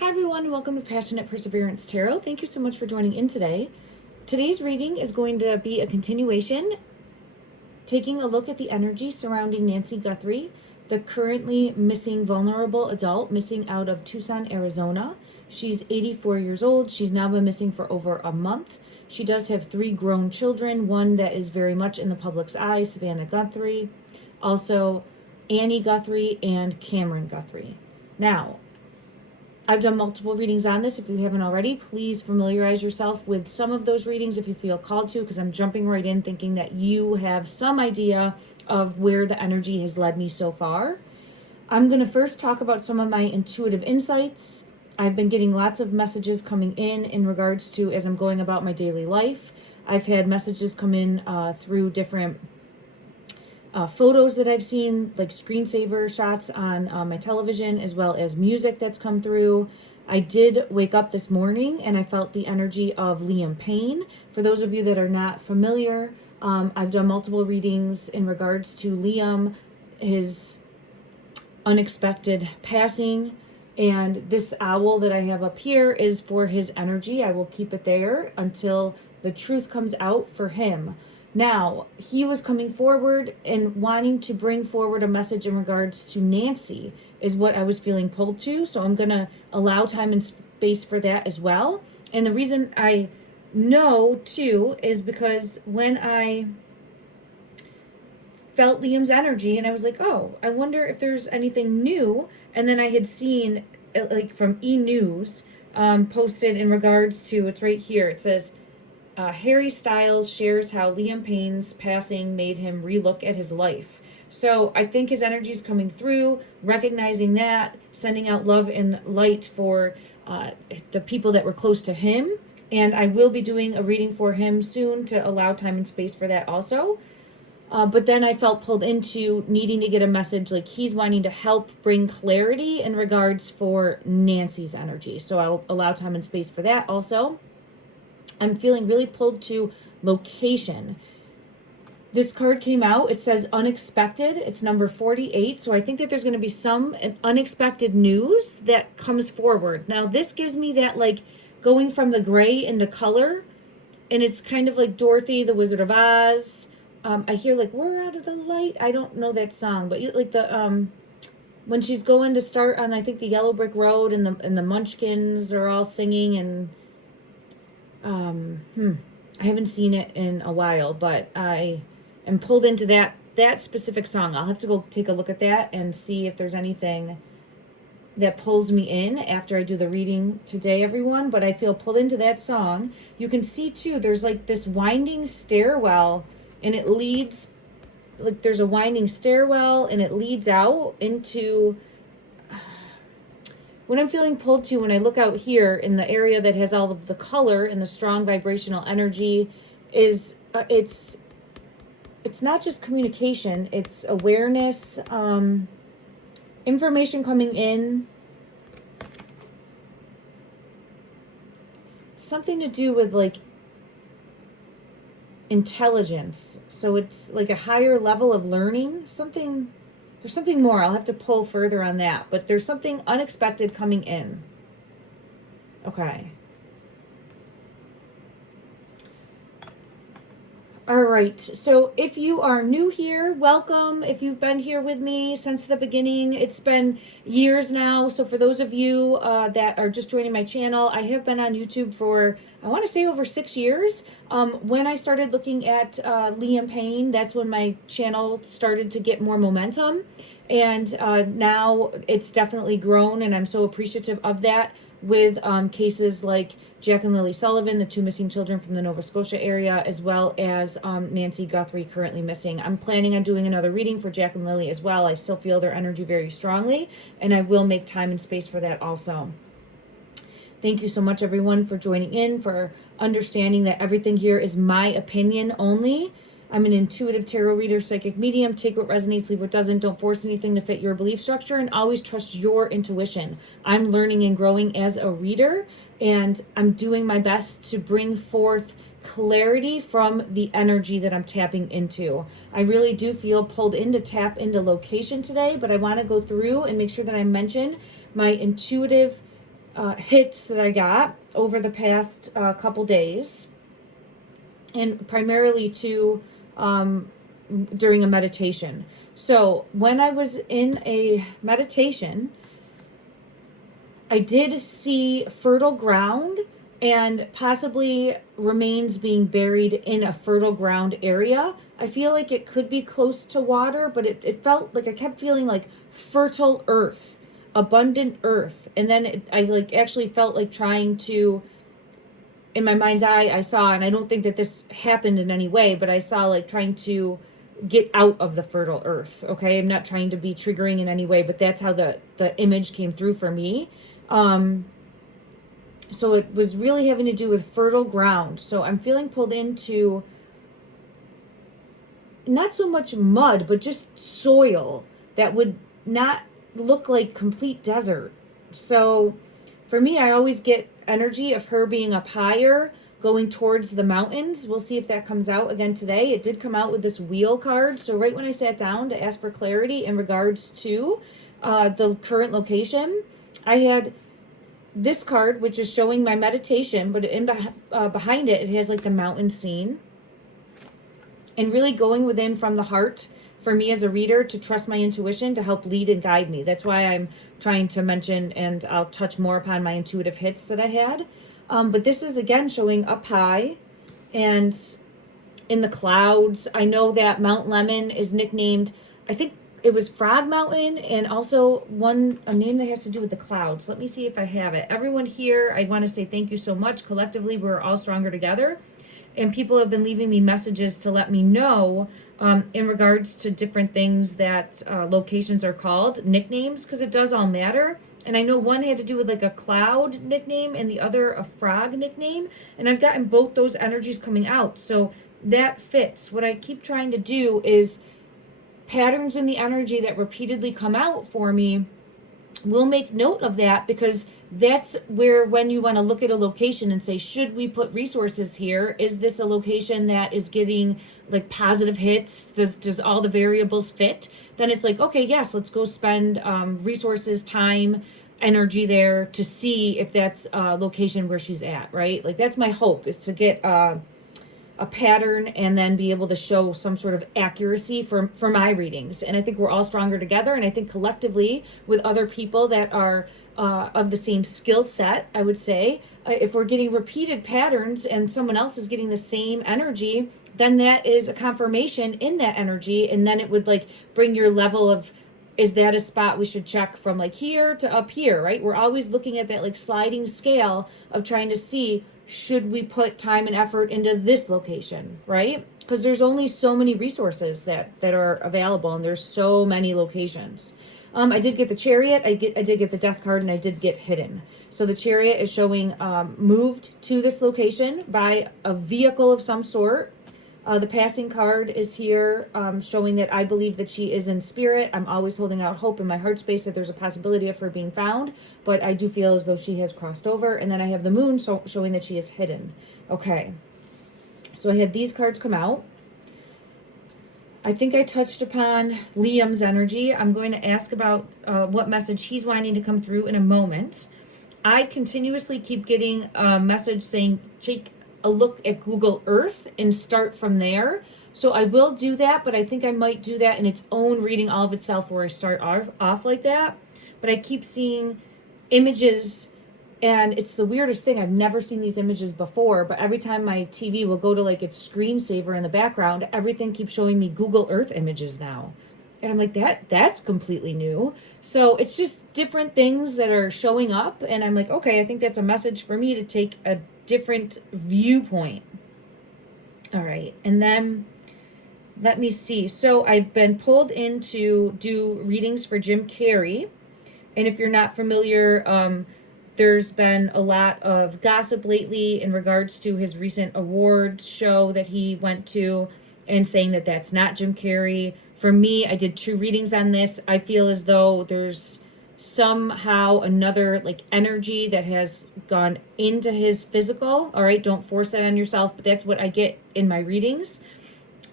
Hi everyone, welcome to Passionate Perseverance Tarot. Thank you so much for joining in today. Today's reading is going to be a continuation, taking a look at the energy surrounding Nancy Guthrie, the currently missing vulnerable adult missing out of Tucson, Arizona. She's 84 years old. She's now been missing for over a month. She does have 3 grown children, one that is very much in the public's eye, Savannah Guthrie, also Annie Guthrie, and Cameron Guthrie. Now, I've done multiple readings on this. If you haven't already, please familiarize yourself with some of those readings if you feel called to, because I'm jumping right in thinking that you have some idea of where the energy has led me so far. I'm going to first talk about some of my intuitive insights. I've been getting lots of messages coming in regards to as I'm going about my daily life. I've had messages come in through different photos that I've seen, like screensaver shots on my television, as well as music that's come through. I did wake up this morning and I felt the energy of Liam Payne. For those of you that are not familiar, I've done multiple readings in regards to Liam, his unexpected passing, and this owl that I have up here is for his energy. I will keep it there until the truth comes out for him. Now, he was coming forward and wanting to bring forward a message in regards to Nancy is what I was feeling pulled to. So I'm going to allow time and space for that as well. And the reason I know too is because when I felt Liam's energy and I was like, oh, I wonder if there's anything new. And then I had seen like from E! Posted in regards to, it's right here. It says, Harry Styles shares how Liam Payne's passing made him relook at his life. So I think his energy is coming through, recognizing that, sending out love and light for the people that were close to him. And I will be doing a reading for him soon to allow time and space for that also. But then I felt pulled into needing to get a message, like he's wanting to help bring clarity in regards for Nancy's energy. So I'll allow time and space for that also. I'm feeling really pulled to location. This card came out. It says unexpected. It's number 48. So I think that there's going to be some unexpected news that comes forward. Now, this gives me that like going from the gray into color. And it's kind of like Dorothy, the Wizard of Oz. I hear like, we're out of the light. I don't know that song. But like the when she's going to start on, I think, the Yellow Brick Road and the Munchkins are all singing and... I haven't seen it in a while, but I am pulled into that specific song. I'll have to go take a look at that and see if there's anything that pulls me in after I do the reading today, everyone. But I feel pulled into that song. You can see too, there's like this winding stairwell and it leads, like there's a winding stairwell and it leads out into... What I'm feeling pulled to when I look out here in the area that has all of the color and the strong vibrational energy is it's not just communication, it's awareness, information coming in. It's something to do with like intelligence. So it's like a higher level of learning, something... There's something more. I'll have to pull further on that. But there's something unexpected coming in. Okay. All right. So if you are new here, welcome. If you've been here with me since the beginning, it's been years now. So for those of you that are just joining my channel, I have been on YouTube for, I want to say, over 6 years. When I started looking at Liam Payne, that's when my channel started to get more momentum. And now it's definitely grown, and I'm so appreciative of that with cases like Jack and Lily Sullivan, the 2 missing children from the Nova Scotia area, as well as Nancy Guthrie, currently missing. I'm planning on doing another reading for Jack and Lily as well. I still feel their energy very strongly, and I will make time and space for that also. Thank you so much, everyone, for joining in, for understanding that everything here is my opinion only. I'm an intuitive tarot reader, psychic medium. Take what resonates, leave what doesn't. Don't force anything to fit your belief structure, and always trust your intuition. I'm learning and growing as a reader, and I'm doing my best to bring forth clarity from the energy that I'm tapping into. I really do feel pulled in to tap into location today, but I want to go through and make sure that I mention my intuitive hits that I got over the past couple days, and primarily during a meditation. So when I was in a meditation, I did see fertile ground and possibly remains being buried in a fertile ground area. I feel like it could be close to water, but it felt like I kept feeling like fertile earth, abundant earth. And then I like actually felt like trying to, in my mind's eye, I saw, and I don't think that this happened in any way, but I saw like trying to get out of the fertile earth. Okay, I'm not trying to be triggering in any way, but that's how the image came through for me. So it was really having to do with fertile ground. So I'm feeling pulled into not so much mud, but just soil that would not look like complete desert. So for me, I always get energy of her being up higher, going towards the mountains. We'll see if that comes out again today. It did come out with this wheel card. So right when I sat down to ask for clarity in regards to the current location, I had this card, which is showing my meditation, but behind it, it has like the mountain scene. And really going within from the heart for me as a reader to trust my intuition to help lead and guide me. That's why I'm trying to mention, and I'll touch more upon my intuitive hits that I had. But this is again showing up high and in the clouds. I know that Mount Lemon is nicknamed, I think it was Frog Mountain, and also a name that has to do with the clouds. Let me see if I have it. Everyone here, I want to say thank you so much. Collectively, we're all stronger together. And people have been leaving me messages to let me know in regards to different things that locations are called, nicknames, because it does all matter. And I know one had to do with like a cloud nickname and the other a frog nickname. And I've gotten both those energies coming out. So that fits. What I keep trying to do is patterns in the energy that repeatedly come out for me. We'll make note of that, because that's where, when you want to look at a location and say, should we put resources here? Is this a location that is getting like positive hits? Does all the variables fit? Then it's like, okay, yes, let's go spend resources, time, energy there to see if that's a location where she's at, right? Like that's my hope, is to get a pattern and then be able to show some sort of accuracy for my readings. And I think we're all stronger together. And I think collectively with other people that are of the same skill set, I would say, if we're getting repeated patterns and someone else is getting the same energy, then that is a confirmation in that energy. And then it would like bring your level of, is that a spot we should check from like here to up here, right? We're always looking at that like sliding scale of trying to see, should we put time and effort into this location, right? Because there's only so many resources that are available, and there's so many locations. I did get the Chariot, I did get the Death card, and I did get Hidden. So the Chariot is showing moved to this location by a vehicle of some sort. The Passing card is here, showing that I believe that she is in spirit. I'm always holding out hope in my heart space that there's a possibility of her being found, but I do feel as though she has crossed over. And then I have the Moon showing that she is hidden. Okay, so I had these cards come out. I think I touched upon Liam's energy. I'm going to ask about what message he's wanting to come through in a moment. I continuously keep getting a message saying, take a look at Google Earth and start from there. So I will do that, but I think I might do that in its own reading all of itself, where I start off like that. But I keep seeing images, and it's the weirdest thing. I've never seen these images before, but every time my TV will go to like its screensaver in the background, everything keeps showing me Google Earth images now. And I'm like, that's completely new. So it's just different things that are showing up, and I'm like, okay, I think that's a message for me to take a different viewpoint. All right, and then let me see. So I've been pulled in to do readings for Jim Carrey, and if you're not familiar, there's been a lot of gossip lately in regards to his recent award show that he went to, and saying that that's not Jim Carrey. For me, I did 2 readings on this. I feel as though there's somehow another like energy that has gone into his physical. All right, don't force that on yourself, but that's what I get in my readings.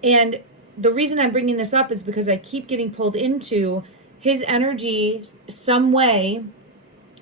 And the reason I'm bringing this up is because I keep getting pulled into his energy some way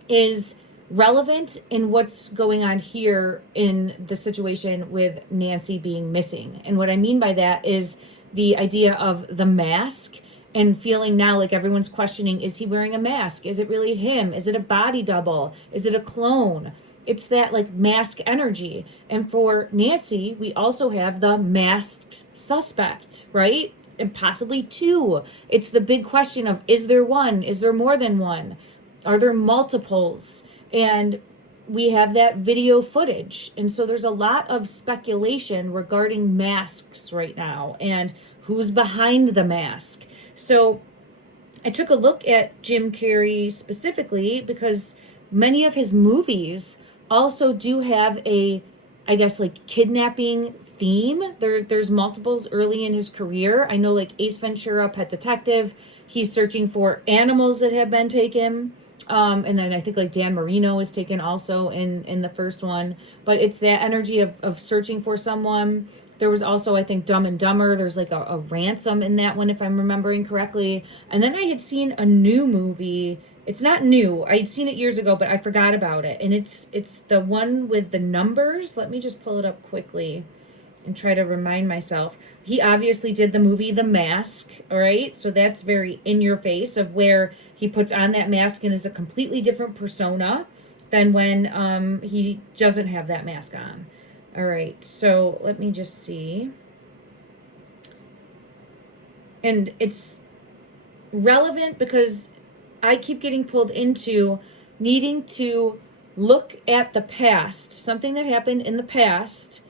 is relevant in what's going on here in the situation with Nancy being missing. And what I mean by that is the idea of the mask, and feeling now like everyone's questioning, is he wearing a mask? Is it really him? Is it a body double? Is it a clone? It's that like mask energy. And for Nancy, we also have the masked suspect, right? And possibly two. It's the big question of, is there one? Is there more than one? Are there multiples? And we have that video footage. And so there's a lot of speculation regarding masks right now and who's behind the mask. So I took a look at Jim Carrey specifically because many of his movies also do have a, I guess, like kidnapping theme. There's multiples early in his career. I know like Ace Ventura, Pet Detective, he's searching for animals that have been taken. And then I think like Dan Marino is taken also in the first one. But it's that energy of searching for someone. There was also, I think, Dumb and Dumber. There's like a ransom in that one, if I'm remembering correctly. And then I had seen a new movie. It's not new. I'd seen it years ago, but I forgot about it. And it's the one with the numbers. Let me just pull it up quickly and try to remind myself. He obviously did the movie The Mask, all right? So that's very in your face of where he puts on that mask and is a completely different persona than when he doesn't have that mask on. All right, so let me just see. And it's relevant because I keep getting pulled into needing to look at the past, something that happened in the past,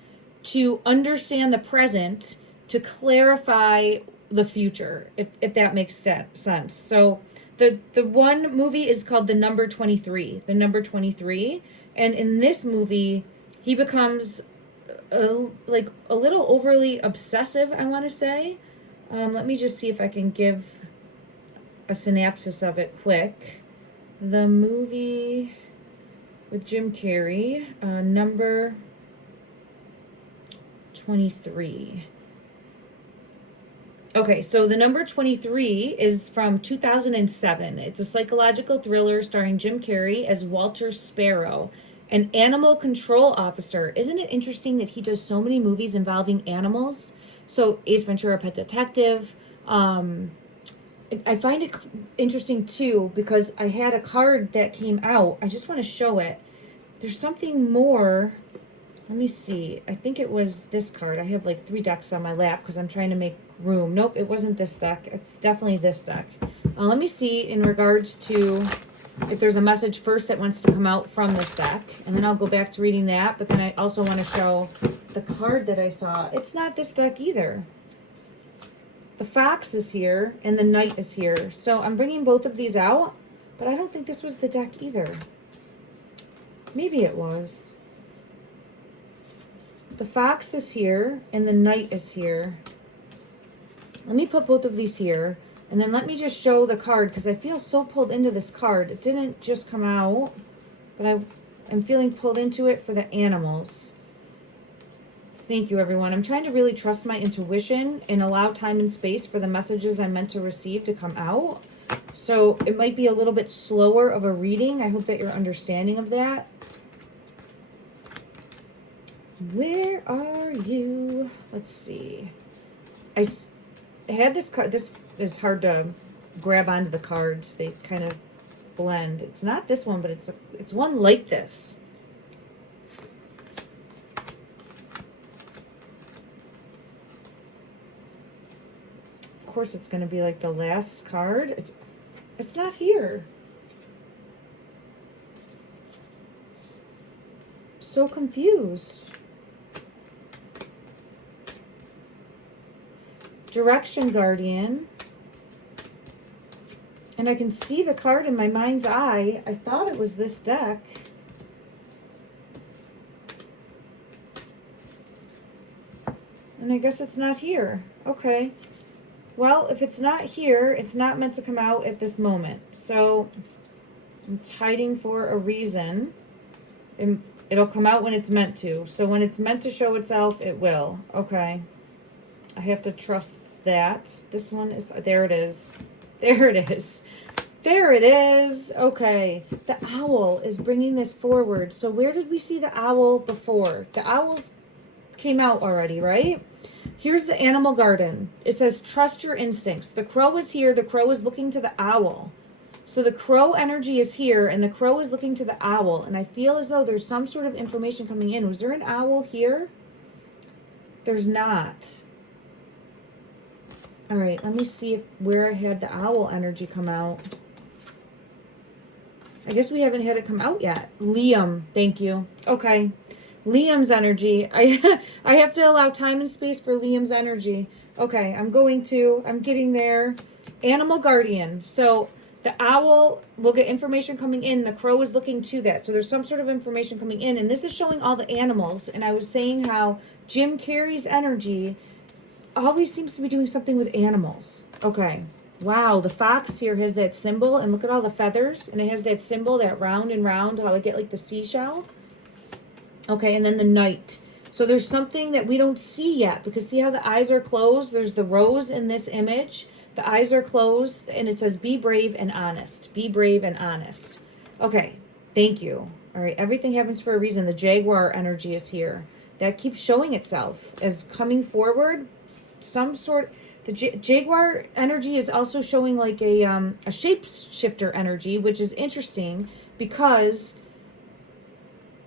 to understand the present, to clarify the future, if that makes sense. So the one movie is called The Number 23, The Number 23. And in this movie, he becomes like a little overly obsessive, I want to say. Let me just see if I can give a synopsis of it quick. The movie with Jim Carrey, Number 23. Okay, so The Number 23 is from 2007. It's a psychological thriller starring Jim Carrey as Walter Sparrow, an animal control officer. Isn't it interesting that he does so many movies involving animals? So Ace Ventura, Pet Detective. I find it interesting too because I had a card that came out. I just want to show it. There's something more. Let me see. I think it was this card. I have like 3 decks on my lap because I'm trying to make room. Nope, it wasn't this deck. It's definitely this deck. Let me see in regards to if there's a message first that wants to come out from this deck. And then I'll go back to reading that. But then I also want to show the card that I saw. It's not this deck either. The fox is here and the knight is here. So I'm bringing both of these out. But I don't think this was the deck either. Maybe it was. The fox is here and the knight is here. Let me put both of these here. And then let me just show the card because I feel so pulled into this card. It didn't just come out, but I'm feeling pulled into it for the animals. Thank you, everyone. I'm trying to really trust my intuition and allow time and space for the messages I'm meant to receive to come out. So it might be a little bit slower of a reading. I hope that you're understanding of that. Where are you? Let's see. I had this card. This is hard to grab onto the cards. They kind of blend. It's not this one, but it's one like this. Of course, it's going to be like the last card. It's not here. So confused. Direction Guardian. And I can see the card in my mind's eye. I thought it was this deck. And I guess it's not here. Okay. Well, if it's not here, it's not meant to come out at this moment. So it's hiding for a reason. It'll come out when it's meant to. So when it's meant to show itself, it will. Okay. I have to trust that. This one is, there it is. There it is. There it is. Okay. The owl is bringing this forward. So where did we see the owl before? The owls came out already, right? Here's the animal garden. It says, trust your instincts. The crow is here. The crow is looking to the owl. So the crow energy is here, and the crow is looking to the owl. And I feel as though there's some sort of information coming in. Was there an owl here? There's not. All right, let me see where I had the owl energy come out. I guess we haven't had it come out yet. Liam, thank you. Okay. Liam's energy. I have to allow time and space for Liam's energy. Okay, I'm getting there. Animal guardian. So the owl will get information coming in. The crow is looking to that. So there's some sort of information coming in. And this is showing all the animals. And I was saying how Jim Carrey's energy always seems to be doing something with animals. Okay. Wow, the fox here has that symbol. And look at all the feathers. And it has that symbol, that round and round, how I get like the seashell. Okay, and then the knight. So there's something that we don't see yet, because see how the eyes are closed? There's the rose in this image. The eyes are closed, and it says, be brave and honest. Be brave and honest. Okay, thank you. All right, everything happens for a reason. The jaguar energy is here. That keeps showing itself as coming forward. Some sort... The jaguar energy is also showing like a shapeshifter energy, which is interesting because...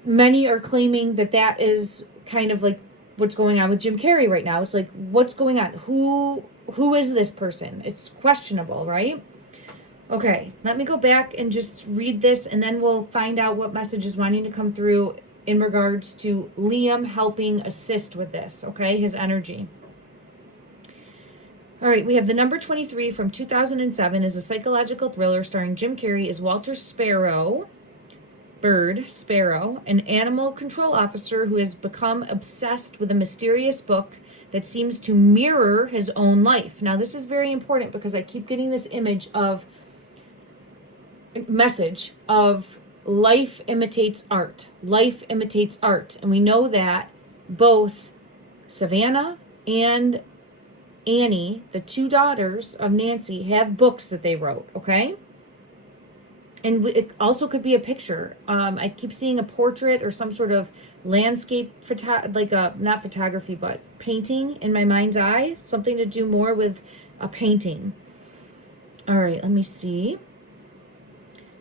many are claiming that that is kind of like what's going on with Jim Carrey right now. It's like, what's going on? Who is this person? It's questionable, right? Okay, let me go back and just read this, and then we'll find out what message is wanting to come through in regards to Liam helping assist with this, okay? His energy. All right, we have the number 23 from 2007 is a psychological thriller starring Jim Carrey as Walter Sparrow. Sparrow, an animal control officer who has become obsessed with a mysterious book that seems to mirror his own life. Now, this is very important because I keep getting this message of life imitates art. Life imitates art. And we know that both Savannah and Annie, the two daughters of Nancy, have books that they wrote, okay? And it also could be a picture. I keep seeing a portrait or some sort of landscape, not photography, but painting in my mind's eye. Something to do more with a painting. All right, let me see.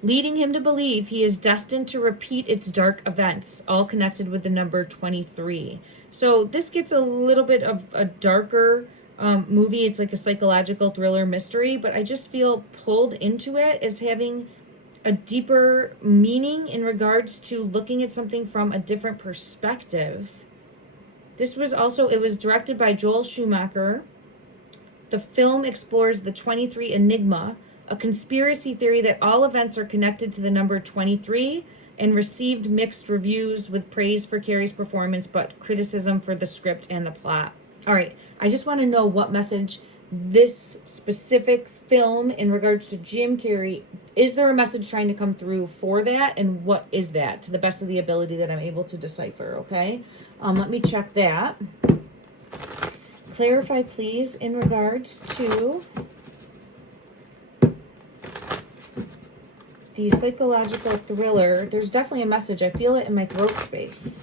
Leading him to believe he is destined to repeat its dark events, all connected with the number 23. So this gets a little bit of a darker movie. It's like a psychological thriller mystery, but I just feel pulled into it as having a deeper meaning in regards to looking at something from a different perspective. It was directed by Joel Schumacher. The film explores the 23 enigma, a conspiracy theory that all events are connected to the number 23, and received mixed reviews with praise for Carrey's performance, but criticism for the script and the plot. All right, I just want to know what message this specific film in regards to Jim Carrey, is there a message trying to come through for that? And what is that, to the best of the ability that I'm able to decipher, okay? Let me check that. Clarify, please, in regards to the psychological thriller. There's definitely a message. I feel it in my throat space.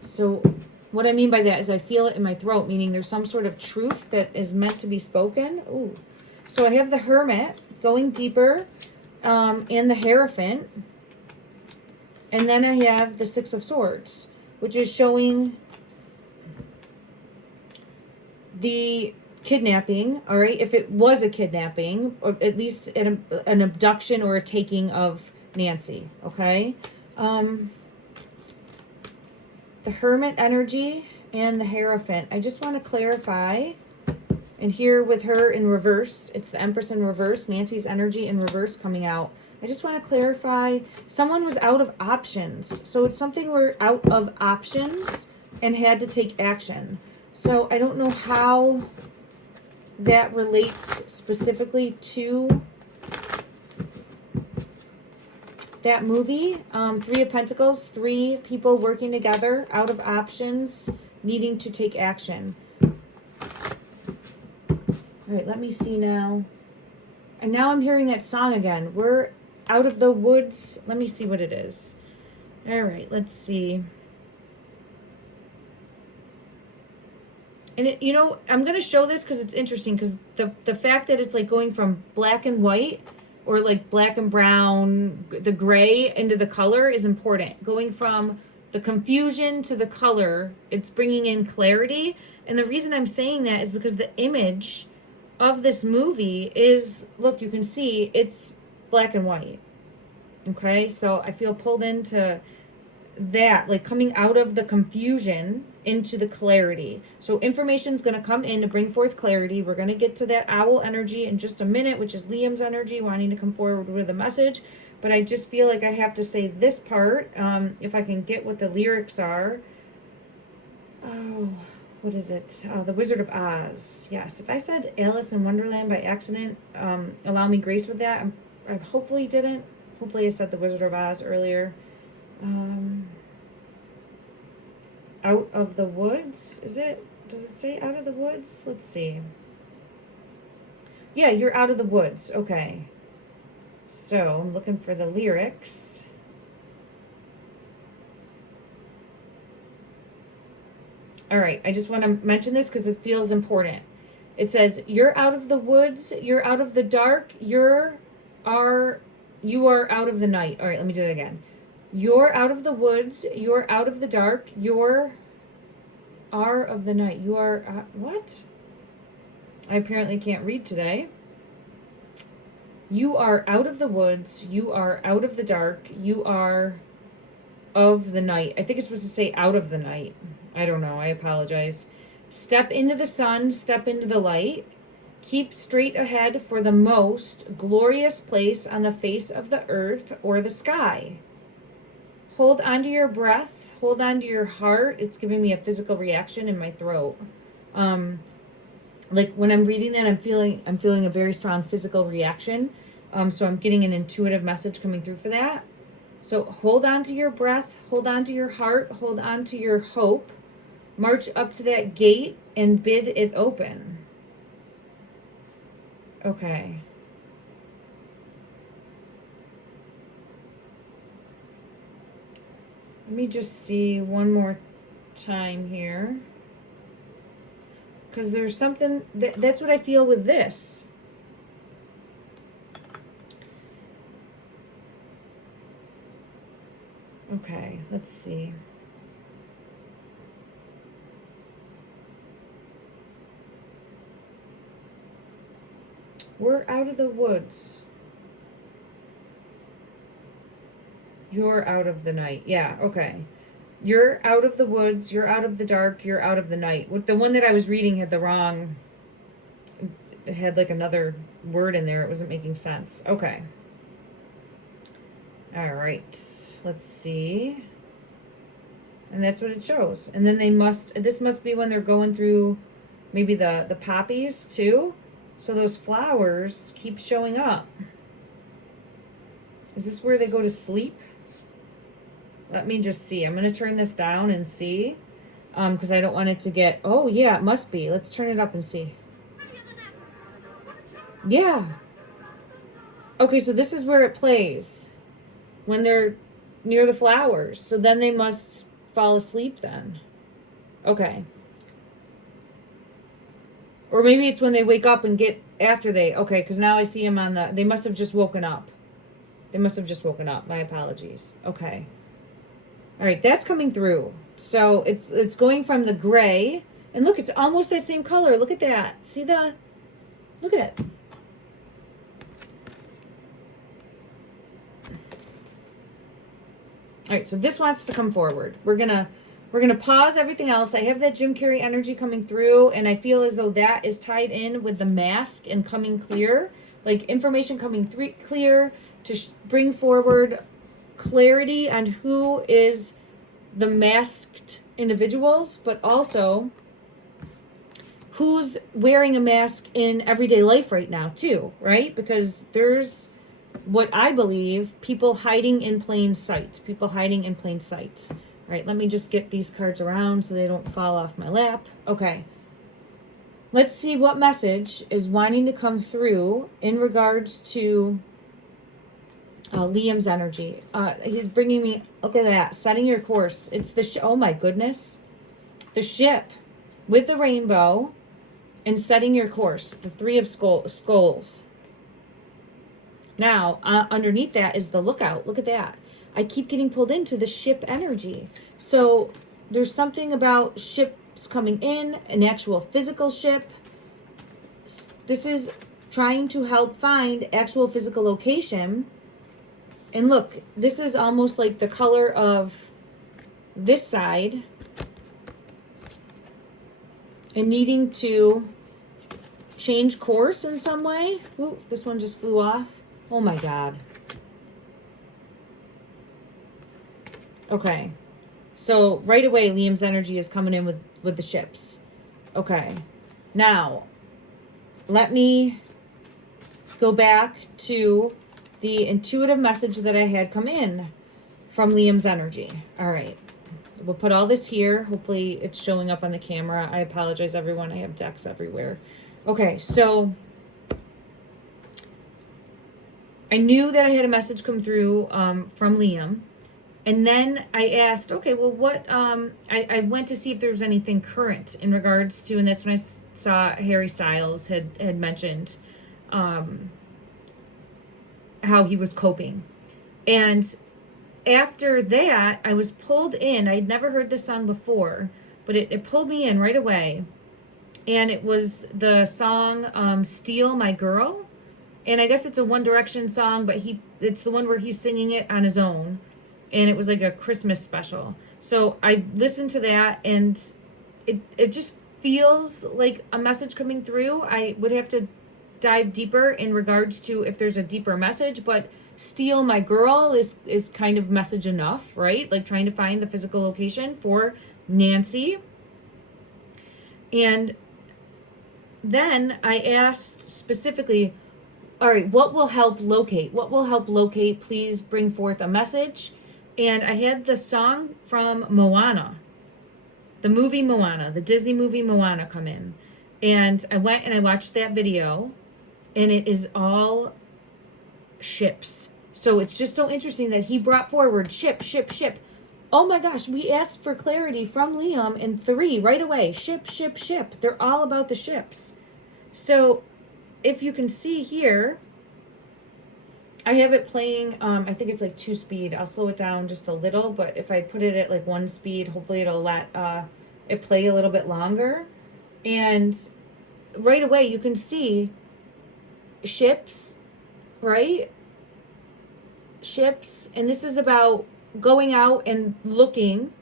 So what I mean by that is I feel it in my throat, meaning there's some sort of truth that is meant to be spoken. Ooh. So I have the Hermit going deeper, and the Hierophant. And then I have the Six of Swords, which is showing the kidnapping, all right? If it was a kidnapping, or at least an abduction or a taking of Nancy, okay? The Hermit energy and the Hierophant. I just want to clarify. And here with her in reverse, it's the Empress in reverse, Nancy's energy in reverse coming out. I just want to clarify, someone was out of options. So it's something we're out of options and had to take action. So I don't know how that relates specifically to that movie. 3 of Pentacles, 3 people working together, out of options, needing to take action. All right, let me see now. And now I'm hearing that song again. We're out of the woods. Let me see what it is. All right, let's see. And it, you know, I'm going to show this because it's interesting, because the fact that it's like going from black and white, or like black and brown, the gray, into the color is important. Going from the confusion to the color, it's bringing in clarity. And the reason I'm saying that is because the image of this movie is, look, you can see it's black and white. Okay, so I feel pulled into that, like coming out of the confusion into the clarity. So information's going to come in to bring forth clarity. We're going to get to that owl energy in just a minute, which is Liam's energy wanting to come forward with a message. But I just feel like I have to say this part, if I can get what the lyrics are. Oh, what is it? Oh, The Wizard of Oz. Yes, if I said Alice in Wonderland by accident, allow me grace with that. I hopefully didn't. Hopefully I said The Wizard of Oz earlier. Out of the woods, is it? Does it say out of the woods? Let's see. Yeah, you're out of the woods. Okay. So I'm looking for the lyrics. All right, I just want to mention this because it feels important. It says, you're out of the woods, you're out of the dark, you are out of the night. All right, let me do it again. You're out of the woods, you're out of the dark, you're are of the night. You are, what? I apparently can't read today. You are out of the woods, you are out of the dark, you are of the night. I think it's supposed to say out of the night. I don't know, I apologize. Step into the sun, step into the light. Keep straight ahead for the most glorious place on the face of the earth or the sky. Hold on to your breath. Hold on to your heart. It's giving me a physical reaction in my throat. Like when I'm reading that, I'm feeling a very strong physical reaction. So I'm getting an intuitive message coming through for that. So hold on to your breath. Hold on to your heart. Hold on to your hope. March up to that gate and bid it open. Okay. Let me just see one more time here. Because there's something, that's what I feel with this. Okay, let's see. We're out of the woods. You're out of the night. Yeah, okay. You're out of the woods, you're out of the dark, you're out of the night. The one that I was reading had the wrong, it had like another word in there. It wasn't making sense. Okay. All right. Let's see. And that's what it shows. And then this must be when they're going through maybe the poppies too. So those flowers keep showing up. Is this where they go to sleep? Let me just see. I'm going to turn this down and see. Because I don't want it to get... Oh, yeah, it must be. Let's turn it up and see. Yeah. Okay, so this is where it plays. When they're near the flowers. So then they must fall asleep then. Okay. Or maybe it's when they wake up and get... After they... Okay, because now I see them on the... They must have just woken up. They must have just woken up. My apologies. Okay. All right, that's coming through. So it's going from the gray, and look, it's almost that same color. Look at that. See the? Look at it. All right, so this wants to come forward. We're gonna pause everything else. I have that Jim Carrey energy coming through, and I feel as though that is tied in with the mask and coming clear, like information coming clear to bring forward clarity on who is the masked individuals, but also who's wearing a mask in everyday life right now too, right? Because there's what I believe, people hiding in plain sight. People hiding in plain sight. All right, let me just get these cards around so they don't fall off my lap. Okay. Let's see what message is wanting to come through in regards to Liam's energy. He's bringing me, look at that, setting your course. It's the, oh my goodness. The ship with the rainbow and setting your course. The three of skulls. Now, underneath that is the lookout. Look at that. I keep getting pulled into the ship energy. So there's something about ships coming in, an actual physical ship. This is trying to help find actual physical location. And look, this is almost like the color of this side. And needing to change course in some way. Ooh, this one just flew off. Oh my God. Okay. So right away, Liam's energy is coming in with the ships. Okay. Now, let me go back to the intuitive message that I had come in from Liam's energy. All right. We'll put all this here. Hopefully it's showing up on the camera. I apologize, everyone. I have decks everywhere. Okay, so I knew that I had a message come through from Liam. And then I asked, okay, well, what, I went to see if there was anything current in regards to, and that's when I saw Harry Styles had mentioned how he was coping. And after that, I was pulled in. I'd never heard this song before, but it pulled me in right away. And it was the song Steal My Girl. And I guess it's a One Direction song, but it's the one where he's singing it on his own. And it was like a Christmas special. So I listened to that, and it just feels like a message coming through. I would have to dive deeper in regards to if there's a deeper message, but Steal My Girl is kind of message enough, right? Like trying to find the physical location for Nancy. And then I asked specifically, all right, what will help locate? What will help locate? Please bring forth a message. And I had the song from Moana, the movie Moana, the Disney movie Moana come in. And I went and I watched that video, and it is all ships. So it's just so interesting that he brought forward ship, ship, ship. Oh my gosh, we asked for clarity from Liam in 3 right away. Ship, ship, ship. They're all about the ships. So if you can see here, I have it playing, I think it's like 2 speed. I'll slow it down just a little, but if I put it at like 1 speed, hopefully it'll let it play a little bit longer. And right away you can see ships, right? Ships, and this is about going out and looking.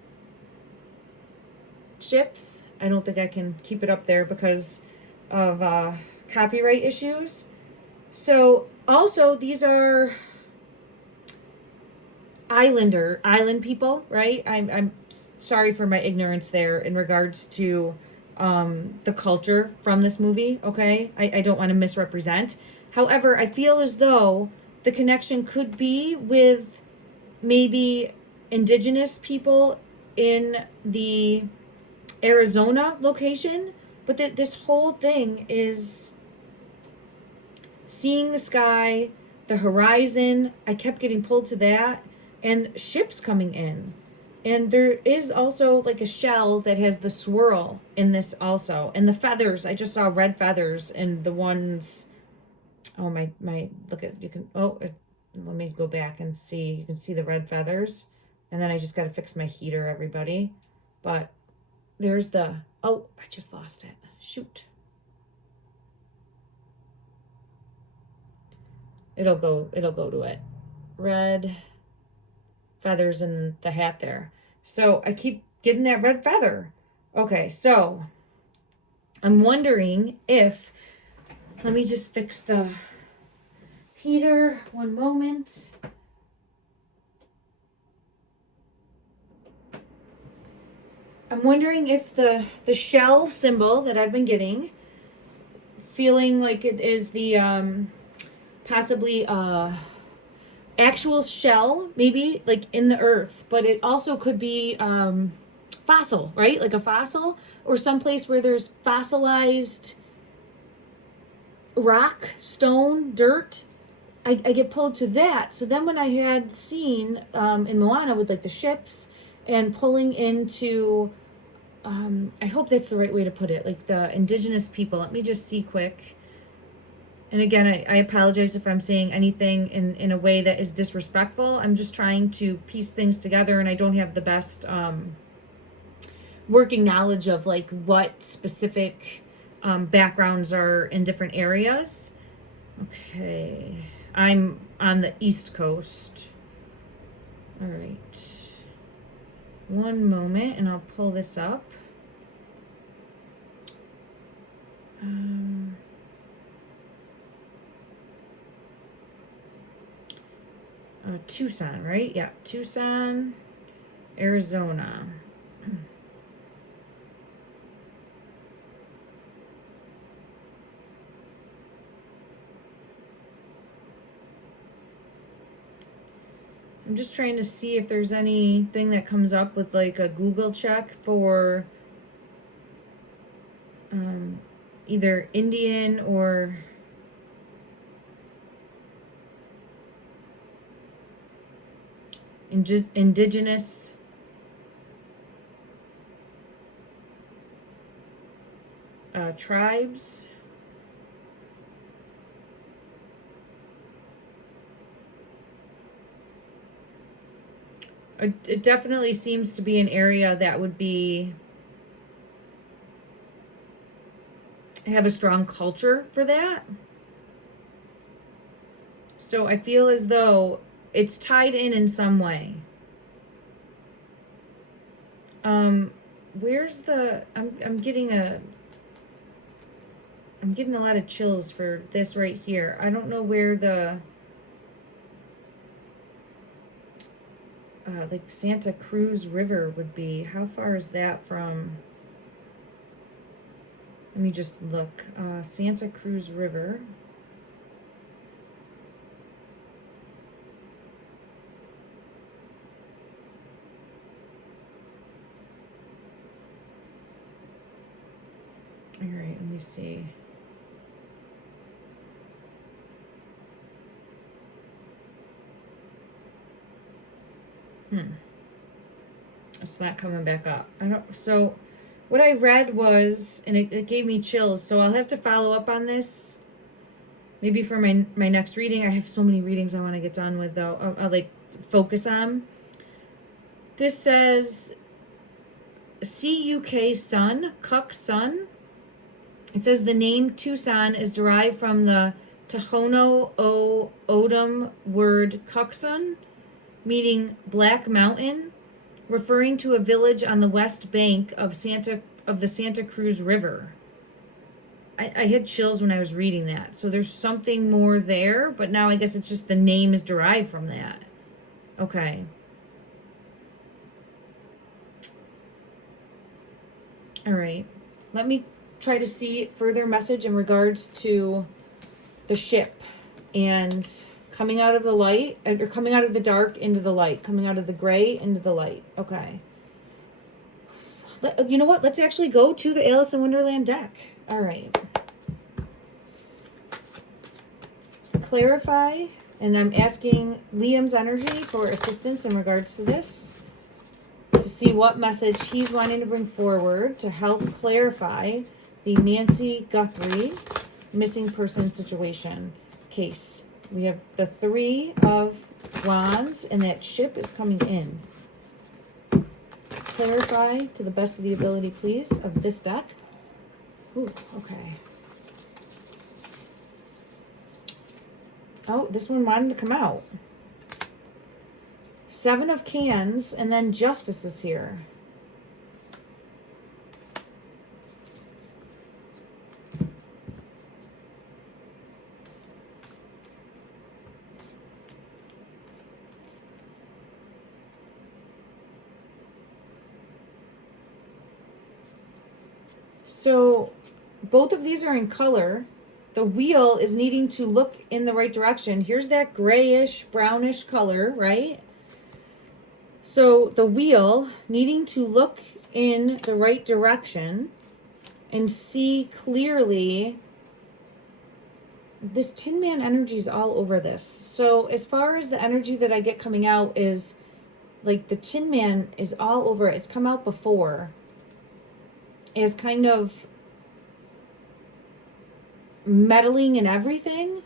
Ships. I don't think I can keep it up there because of copyright issues. So also these are island people, right? I'm sorry for my ignorance there in regards to the culture from this movie, okay? I don't want to misrepresent. However, I feel as though the connection could be with maybe indigenous people in the Arizona location, but that this whole thing is seeing the sky, the horizon. I kept getting pulled to that, and ships coming in. And there is also like a shell that has the swirl in this also. And the feathers, I just saw red feathers, and the ones, oh my, look at, you can, let me go back and see. You can see the red feathers. And then I just got to fix my heater, everybody. But there's the, I just lost it. Shoot. It'll go to it. Red feathers in the hat there. So I keep getting that red feather. Okay, so I'm wondering if, let me just fix the heater, one moment. I'm wondering if the shell symbol that I've been getting, feeling like it is the possibly actual shell, maybe like in the earth, but it also could be fossil, right? Like a fossil, or someplace where there's fossilized rock, stone, dirt. I get pulled to that. So then when I had seen in Moana with like the ships and pulling into, I hope that's the right way to put it, like the indigenous people. Let me just see quick. And again, I apologize if I'm saying anything in a way that is disrespectful. I'm just trying to piece things together, and I don't have the best working knowledge of like what specific backgrounds are in different areas. Okay, I'm on the East Coast. All right. One moment, and I'll pull this up. Tucson, right? Yeah, Tucson, Arizona. I'm just trying to see if there's anything that comes up with like a Google check for either Indian or indigenous tribes. It definitely seems to be an area that would have a strong culture for that. So I feel as though it's tied in some way. Where's the I'm getting a lot of chills for this right here. I don't know where the like Santa Cruz River would be. How far is that from? Let me just look. Santa Cruz River. All right, let me see. It's not coming back up. So what I read was, and it gave me chills, so I'll have to follow up on this. Maybe for my next reading. I have so many readings I want to get done with, though. I'll like focus on. This says CUK sun, Kuk sun. It says the name Tucson is derived from the Tohono O'odham word Kuksun, meaning Black Mountain, referring to a village on the west bank of the Santa Cruz River. I had chills when I was reading that. So there's something more there, but now I guess it's just the name is derived from that. Okay. All right. Let me try to see further message in regards to the ship and coming out of the light, or coming out of the dark into the light, coming out of the gray into the light. Okay. You know what? Let's actually go to the Alice in Wonderland deck. All right. Clarify, and I'm asking Liam's energy for assistance in regards to this, to see what message he's wanting to bring forward to help clarify the Nancy Guthrie missing person situation case. We have the 3 of Wands, and that ship is coming in. Clarify to the best of the ability, please, of this deck. Ooh, okay. Oh, this one wanted to come out. 7 of Cans, and then Justice is here. So both of these are in color. The wheel is needing to look in the right direction. Here's that grayish, brownish color, right? So the wheel needing to look in the right direction and see clearly. This Tin Man energy is all over this. So as far as the energy that I get coming out is like the Tin Man is all over it. It's come out before as kind of meddling in everything.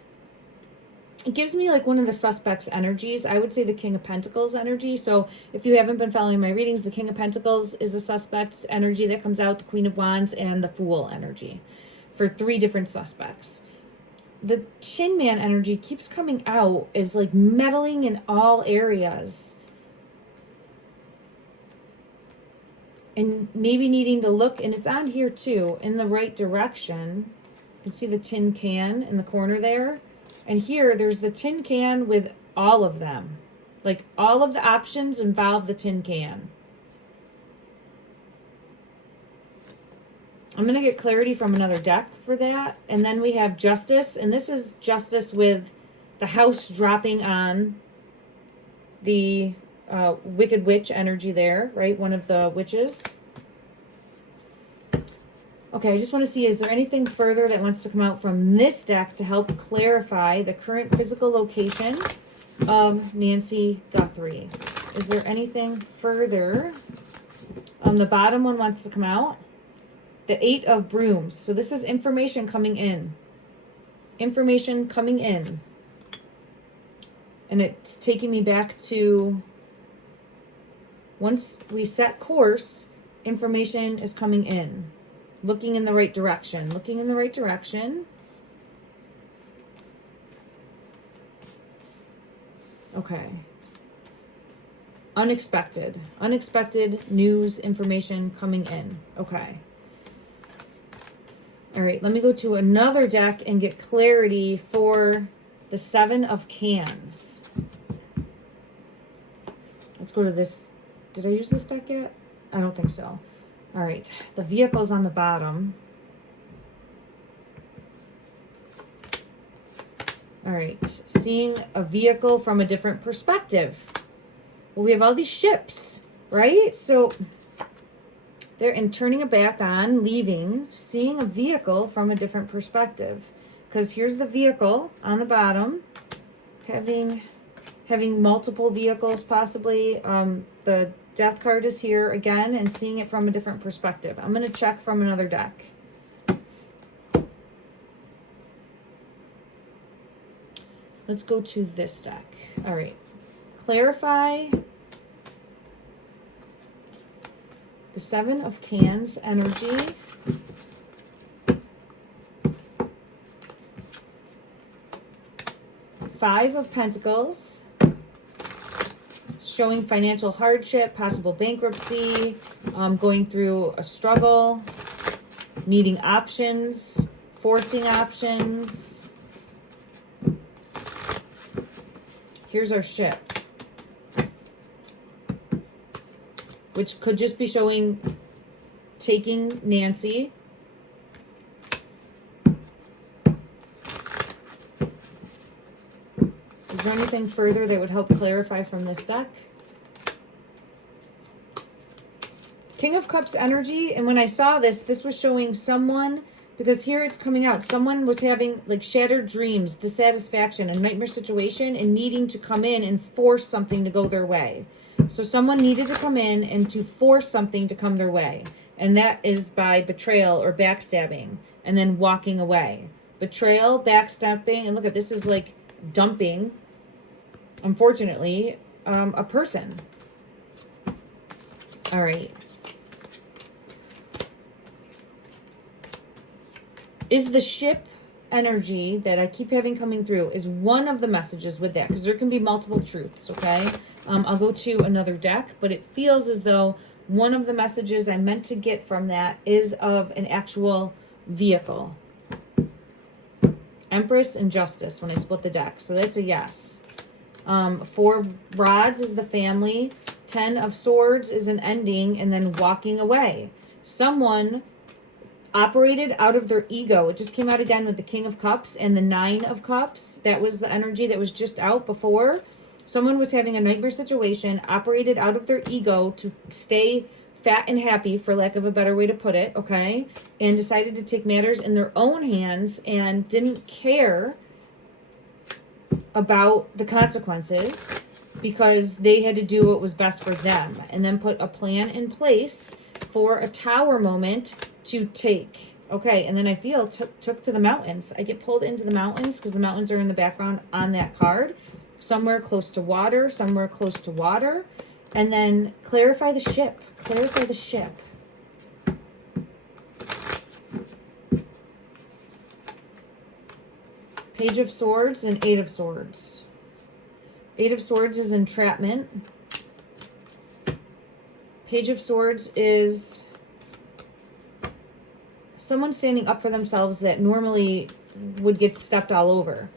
It gives me like one of the suspects energies. I would say the King of Pentacles energy. So if you haven't been following my readings, the King of Pentacles is a suspect energy that comes out, the Queen of Wands, and the Fool energy for 3 different suspects. The Tin Man energy keeps coming out as like meddling in all areas. And maybe needing to look, and it's on here too, in the right direction. You can see the tin can in the corner there. And here, there's the tin can with all of them. Like, all of the options involve the tin can. I'm going to get clarity from another deck for that. And then we have Justice. And this is Justice with the house dropping on the Wicked Witch energy there, right? One of the witches. Okay, I just want to see, is there anything further that wants to come out from this deck to help clarify the current physical location of Nancy Guthrie? Is there anything further? The bottom one wants to come out. The 8 of Brooms. So this is information coming in. Information coming in. And it's taking me back to once we set course, information is coming in. Looking in the right direction. Looking in the right direction. Okay. Unexpected. Unexpected news, information coming in. Okay. All right, let me go to another deck and get clarity for the 7 of Cans. Let's go to this. Did I use this deck yet? I don't think so. All right, the vehicle's on the bottom. All right, seeing a vehicle from a different perspective. Well, we have all these ships, right? So they're and turning it back on, leaving, seeing a vehicle from a different perspective. Because here's the vehicle on the bottom, having multiple vehicles possibly. The Death card is here again and seeing it from a different perspective. I'm going to check from another deck. Let's go to this deck. All right. Clarify the 7 of Cans energy. Five of Pentacles. Showing financial hardship, possible bankruptcy, going through a struggle, needing options, forcing options. Here's our ship, which could just be showing taking Nancy. Is there anything further that would help clarify from this deck? King of Cups energy, and when I saw this, this was showing someone, because here it's coming out, someone was having like shattered dreams, dissatisfaction, a nightmare situation, and needing to come in and force something to go their way. So someone needed to come in and to force something to come their way. And that is by betrayal or backstabbing, and then walking away. Betrayal, backstabbing, and look at this is like dumping, unfortunately, a person. All right. Is the ship energy that I keep having coming through is one of the messages with that, because there can be multiple truths, okay? I'll go to another deck, but it feels as though one of the messages I meant to get from that is of an actual vehicle. Empress and Justice when I split the deck. So that's a yes. 4 of Rods is the family. 10 of Swords is an ending and then walking away. Someone operated out of their ego. It just came out again with the King of Cups and the 9 of Cups. That was the energy that was just out before. Someone was having a nightmare situation, operated out of their ego to stay fat and happy, for lack of a better way to put it, okay, and decided to take matters in their own hands and didn't care about the consequences because they had to do what was best for them, and then put a plan in place for a tower moment to take. Okay, and then I feel took to the mountains. I get pulled into the mountains because the mountains are in the background on that card. Somewhere close to water, somewhere close to water. And then clarify the ship. Clarify the ship. Page of Swords and Eight of Swords. Eight of Swords is entrapment. Page of Swords is someone standing up for themselves that normally would get stepped all over.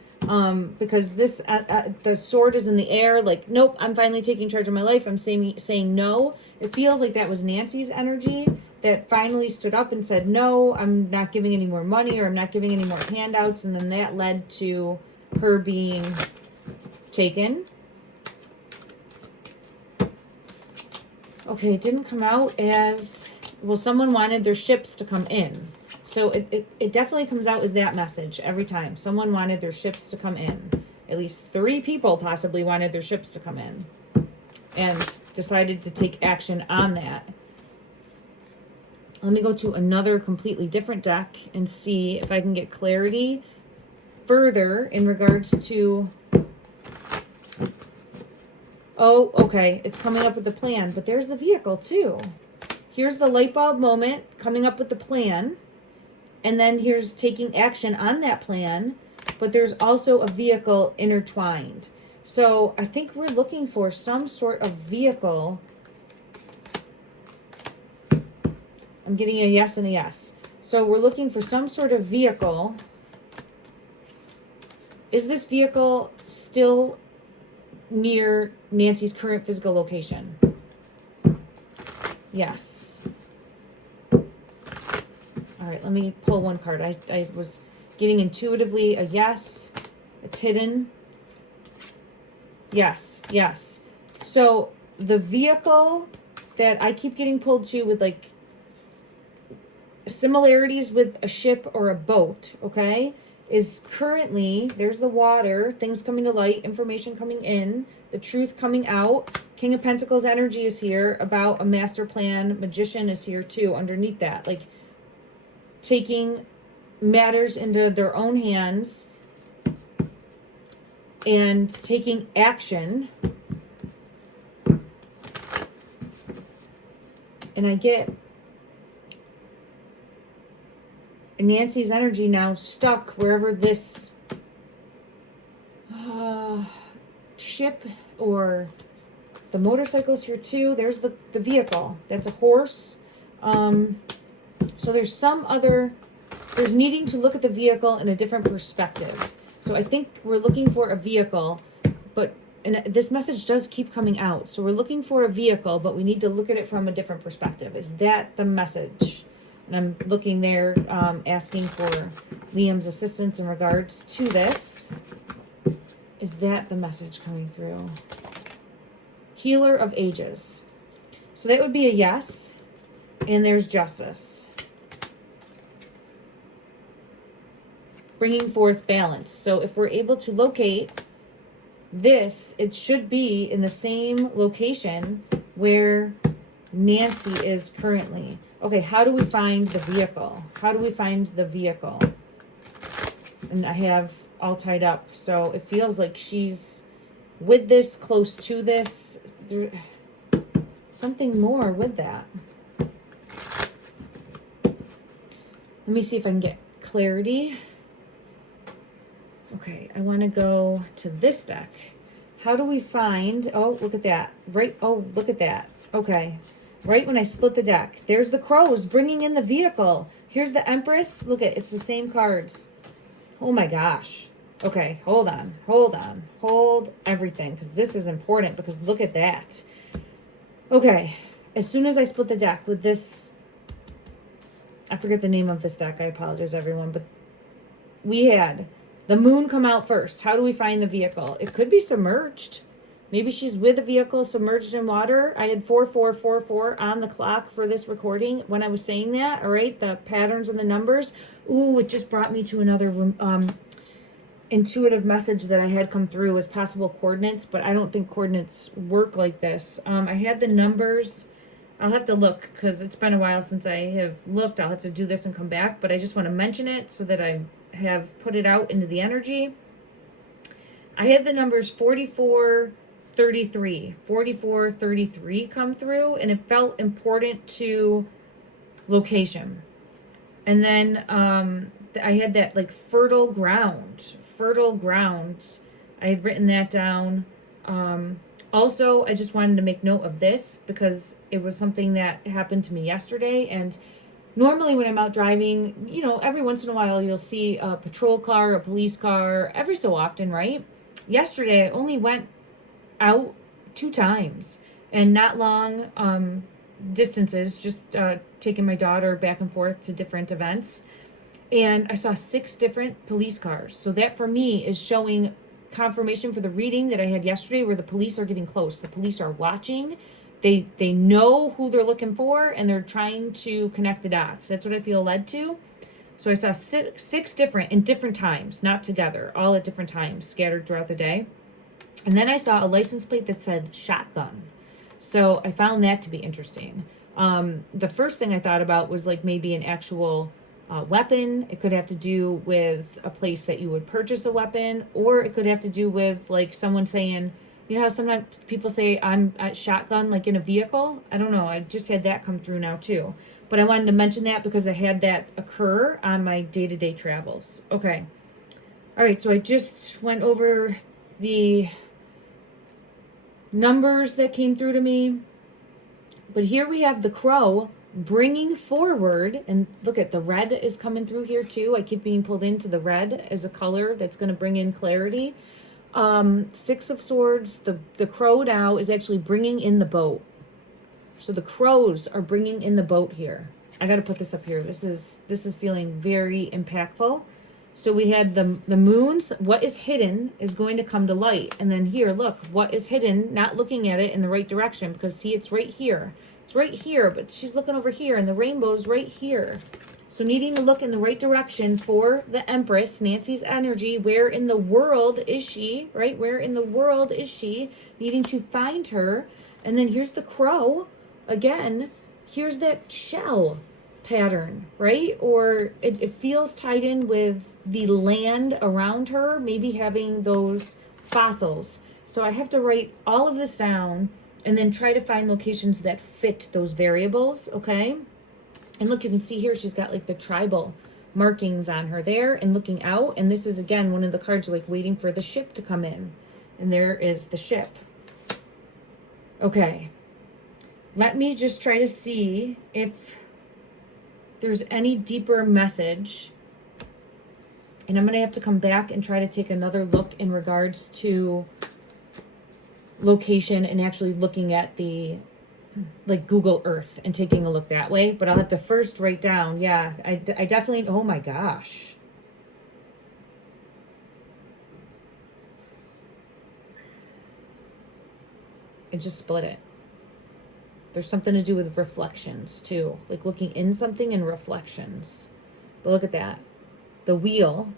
Because this, the sword is in the air, like, nope, I'm finally taking charge of my life. I'm saying no. It feels like that was Nancy's energy that finally stood up and said, no, I'm not giving any more money, or I'm not giving any more handouts. And then that led to her being taken. Okay, it didn't come out as, well, someone wanted their ships to come in. So it definitely comes out as that message every time. Someone wanted their ships to come in. At least 3 people possibly wanted their ships to come in and decided to take action on that. Let me go to another completely different deck and see if I can get clarity further in regards to... Oh, okay, it's coming up with the plan, but there's the vehicle too. Here's the light bulb moment, coming up with the plan. And then here's taking action on that plan, but there's also a vehicle intertwined. So I think we're looking for some sort of vehicle. I'm getting a yes and a yes. So we're looking for some sort of vehicle. Is this vehicle still near Nancy's current physical location? Yes. All right, let me pull one card. I was getting intuitively a yes. It's hidden. Yes, yes. So the vehicle that I keep getting pulled to with like similarities with a ship or a boat, okay, is currently, there's the water, things coming to light, information coming in, the truth coming out. King of Pentacles energy is here about a master plan. Magician is here too underneath that. Like, taking matters into their own hands and taking action. And I get Nancy's energy now stuck wherever this ship or the motorcycle's here too. There's the vehicle. That's a horse. So there's there's needing to look at the vehicle in a different perspective. So I think we're looking for a vehicle, and this message does keep coming out. So we're looking for a vehicle, but we need to look at it from a different perspective. Is that the message? And I'm looking there, asking for Liam's assistance in regards to this. Is that the message coming through? Healer of Ages. So that would be a yes. And there's Justice. Bringing forth balance. So if we're able to locate this, it should be in the same location where Nancy is currently. Okay, how do we find the vehicle? How do we find the vehicle? And I have all tied up, so it feels like she's with this, close to this. There, something more with that. Let me see if I can get clarity. Okay, I want to go to this deck. How do we find... Oh, look at that. Right. Oh, look at that. Okay. Right when I split the deck. There's the crows bringing in the vehicle. Here's the Empress. Look at it's the same cards. Oh my gosh. Okay, hold on. Hold on. Hold everything, because this is important, because look at that. Okay. As soon as I split the deck with this... I forget the name of this deck. I apologize, everyone. But we had... the moon come out first. How do we find the vehicle? It could be submerged. Maybe she's with a vehicle submerged in water. I had 4444 on the clock for this recording when I was saying that. All right, the patterns and the numbers. Ooh, it just brought me to another intuitive message that I had come through as possible coordinates, but I don't think coordinates work like this. I had the numbers. I'll have to look because it's been a while since I have looked. I'll have to do this and come back, but I just want to mention it so that I have put it out into the energy. I had the numbers 4433 come through, and it felt important to location. And then I had that like fertile ground. I had written that down. Also, I just wanted to make note of this because it was something that happened to me yesterday. And normally when I'm out driving, you know, every once in a while you'll see a patrol car, a police car, every so often, right? Yesterday, I only went out 2 times and not long distances, just taking my daughter back and forth to different events. And I saw 6 different police cars. So that for me is showing confirmation for the reading that I had yesterday where the police are getting close. The police are watching. They know who they're looking for and they're trying to connect the dots. That's what I feel led to. So I saw six different in different times, not together, all at different times, scattered throughout the day. And then I saw a license plate that said shotgun. So I found that to be interesting. The first thing I thought about was like maybe an actual weapon. It could have to do with a place that you would purchase a weapon, or it could have to do with like someone saying, you know how sometimes people say I'm at shotgun, like in a vehicle? I don't know. I just had that come through now too. But I wanted to mention that because I had that occur on my day-to-day travels. Okay. All right. So I just went over the numbers that came through to me. But here we have the crow bringing forward, and look at the red is coming through here too. I keep being pulled into the red as a color that's going to bring in clarity. 6 of Swords, the crow now is actually bringing in the boat. So the crows are bringing in the boat here. I got to put this up here. This is feeling very impactful. So we had the moons. What is hidden is going to come to light. And then here, look, what is hidden, not looking at it in the right direction, because see, it's right here. It's right here, but she's looking over here, and the rainbow's right here. So needing to look in the right direction for the Empress, Nancy's energy. Where in the world is she, right? Where in the world is she? Needing to find her. And then here's the crow. Again, here's that shell pattern, right? Or it feels tied in with the land around her, maybe having those fossils. So I have to write all of this down and then try to find locations that fit those variables, okay? And look, you can see here she's got like the tribal markings on her there and looking out. And this is, again, one of the cards like waiting for the ship to come in. And there is the ship. Okay. Let me just try to see if there's any deeper message. And I'm going to have to come back and try to take another look in regards to location and actually looking at the like Google Earth and taking a look that way. But I'll have to first write down. Yeah, I definitely, oh my gosh. It just split it. There's something to do with reflections too, like looking in something and reflections. But look at that. The wheel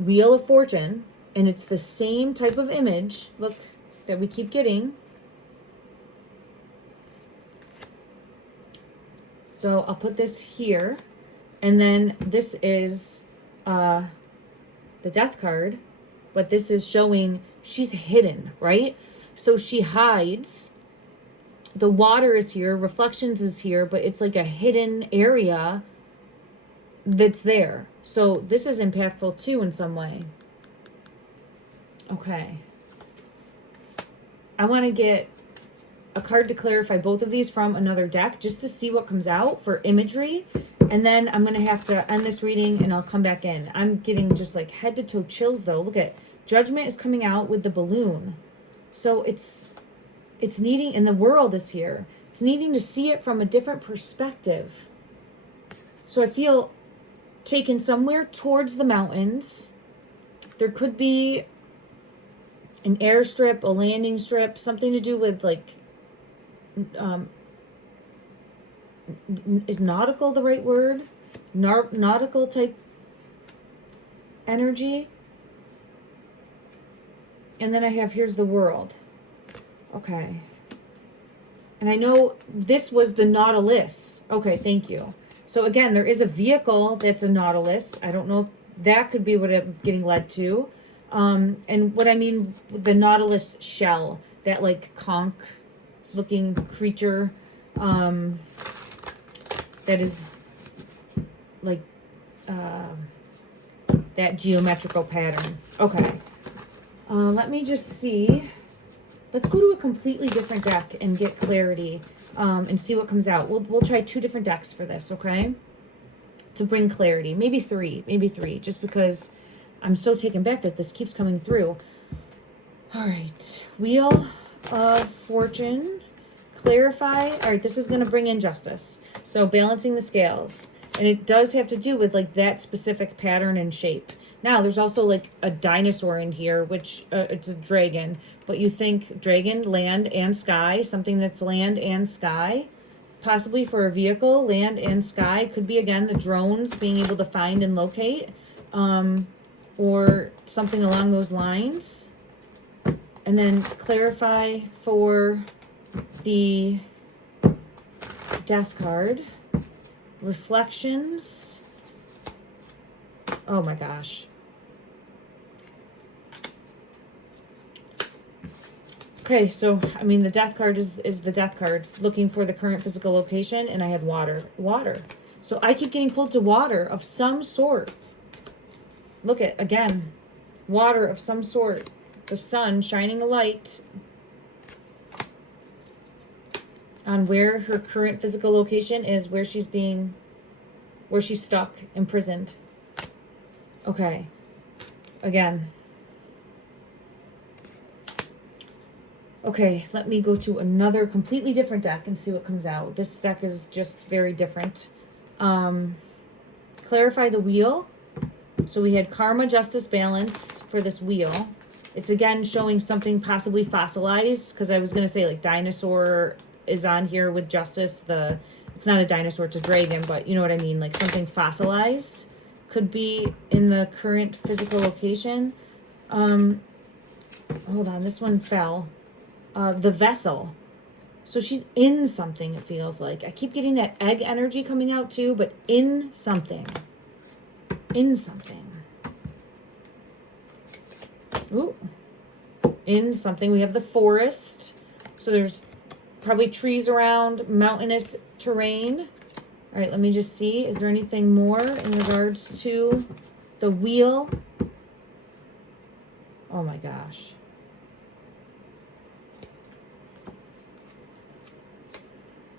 of fortune, and it's the same type of image, look, that we keep getting. So I'll put this here, and then this is the death card, but this is showing she's hidden, right? So she hides. The water is here, reflections is here, but it's like a hidden area that's there. So this is impactful too in some way. Okay. I want to get a card to clarify both of these from another deck just to see what comes out for imagery. And then I'm going to have to end this reading and I'll come back in. I'm getting just like head to toe chills though. Look at Judgment is coming out with the balloon. So it's needing, and the world is here. It's needing to see it from a different perspective. So I feel taken somewhere towards the mountains. There could be an airstrip, a landing strip, something to do with like, is nautical the right word? Nautical type energy. And then I have, here's the world. Okay. And I know this was the Nautilus. Okay, thank you. So again, there is a vehicle that's a Nautilus. I don't know if that could be what I'm getting led to. And what I mean, the Nautilus shell, that like conch looking creature, that is like, that geometrical pattern. Okay. Let me just see. Let's go to a completely different deck and get clarity, and see what comes out. We'll try 2 different decks for this, okay? To bring clarity. Maybe three, just because I'm so taken back that this keeps coming through. All right. Wheel of Fortune. Clarify. All right, this is going to bring in justice. So balancing the scales. And it does have to do with like that specific pattern and shape. Now, there's also like a dinosaur in here, which it's a dragon. But you think dragon, land, and sky, something that's land and sky. Possibly for a vehicle, land and sky. Could be, again, the drones being able to find and locate. Or something along those lines. And then clarify for the death card. Reflections. Oh my gosh. Okay, so, I mean, the death card is the death card. Looking for the current physical location, and I had water. Water. So I keep getting pulled to water of some sort. Look at, again, water of some sort. The sun shining a light on where her current physical location is, where she's stuck, imprisoned. Okay. Again. Okay, let me go to another completely different deck and see what comes out. This deck is just very different. Clarify the wheel. So we had karma, justice, balance for this wheel. It's again showing something possibly fossilized, because I was going to say like dinosaur is on here with justice. It's not a dinosaur, it's a dragon, but you know what I mean, like something fossilized could be in the current physical location. Hold on, this one fell. The vessel. So she's in something, it feels like. I keep getting that egg energy coming out too, but in something. In something. Ooh. In something. We have the forest. So there's probably trees around, mountainous terrain. All right, let me just see. Is there anything more in regards to the wheel? Oh my gosh.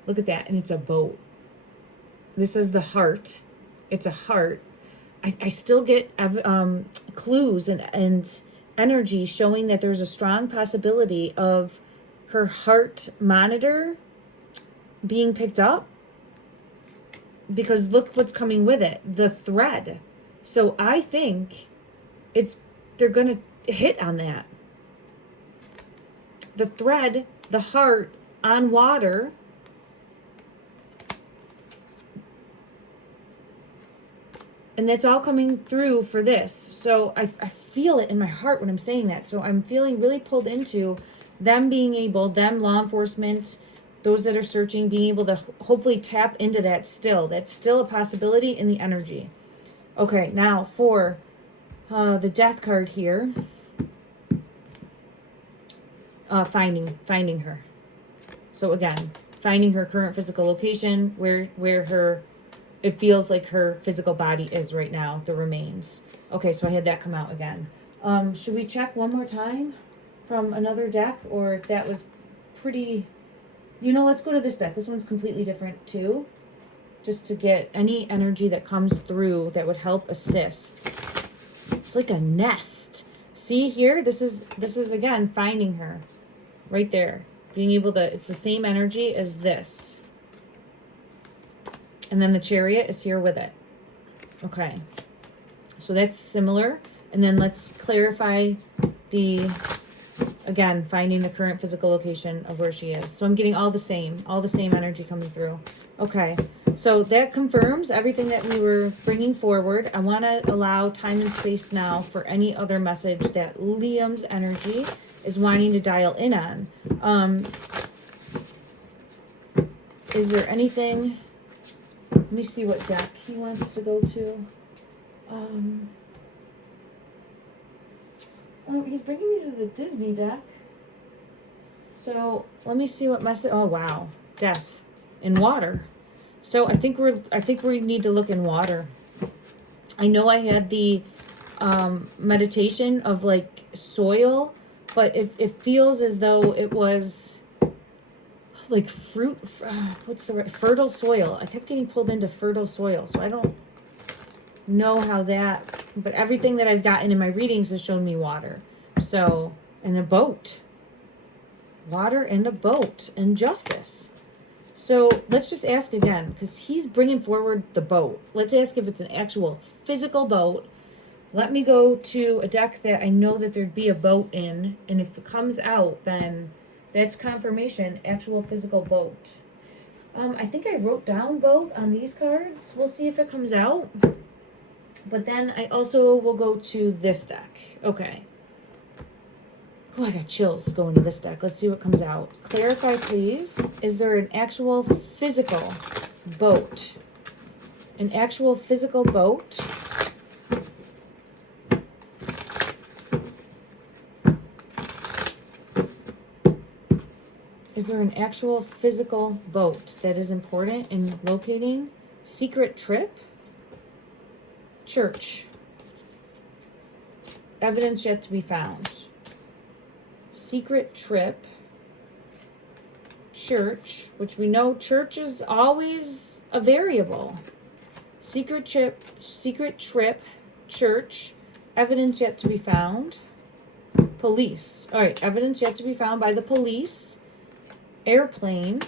Look at that, and it's a boat. This is the heart. It's a heart. I still get clues and energy showing that there's a strong possibility of her heart monitor being picked up. Because look what's coming with it, the thread. So I think they're going to hit on that. The thread, the heart on water. And that's all coming through for this. So I feel it in my heart when I'm saying that. So I'm feeling really pulled into them being able, law enforcement, those that are searching, being able to hopefully tap into that still. That's still a possibility in the energy. Okay, now for the death card here. Finding her. So again, finding her current physical location, where her... It feels like her physical body is right now, the remains. Okay, so I had that come out again. Should we check one more time from another deck? Or if that was pretty... let's go to this deck. This one's completely different too. Just to get any energy that comes through that would help assist. It's like a nest. See here? This is again, finding her. Right there. Being able to... It's the same energy as this. And then the chariot is here with it. Okay. So that's similar. And then let's clarify the Again, finding the current physical location of where she is. So I'm getting all the same energy coming through. Okay, so that confirms everything that we were bringing forward. I want to allow time and space now for any other message that Liam's energy is wanting to dial in on. Is there anything? Let me see what deck he wants to go to. Oh, he's bringing me to the Disney deck. So let me see what message. Oh wow, death in water. So I think we need to look in water. I know I had the meditation of like soil, but it feels as though it was like fruit. What's the right? Fertile soil. I kept getting pulled into fertile soil, so I don't know how that. But everything that I've gotten in my readings has shown me water. So, and a boat. Water and a boat and justice. So let's just ask again, because he's bringing forward the boat. Let's ask if it's an actual physical boat. Let me go to a deck that I know that there'd be a boat in. And if it comes out, then that's confirmation, actual physical boat. I think I wrote down boat on these cards. We'll see if it comes out. But then I also will go to this deck. Okay. Oh, I got chills going to this deck. Let's see what comes out. Clarify, please. Is there an actual physical boat? An actual physical boat? Is there an actual physical boat that is important in locating? Secret trip? Church. Evidence yet to be found. Secret trip. Church, which we know church is always a variable. Secret trip, church. Evidence yet to be found. Police. All right, evidence yet to be found by the police. Airplane.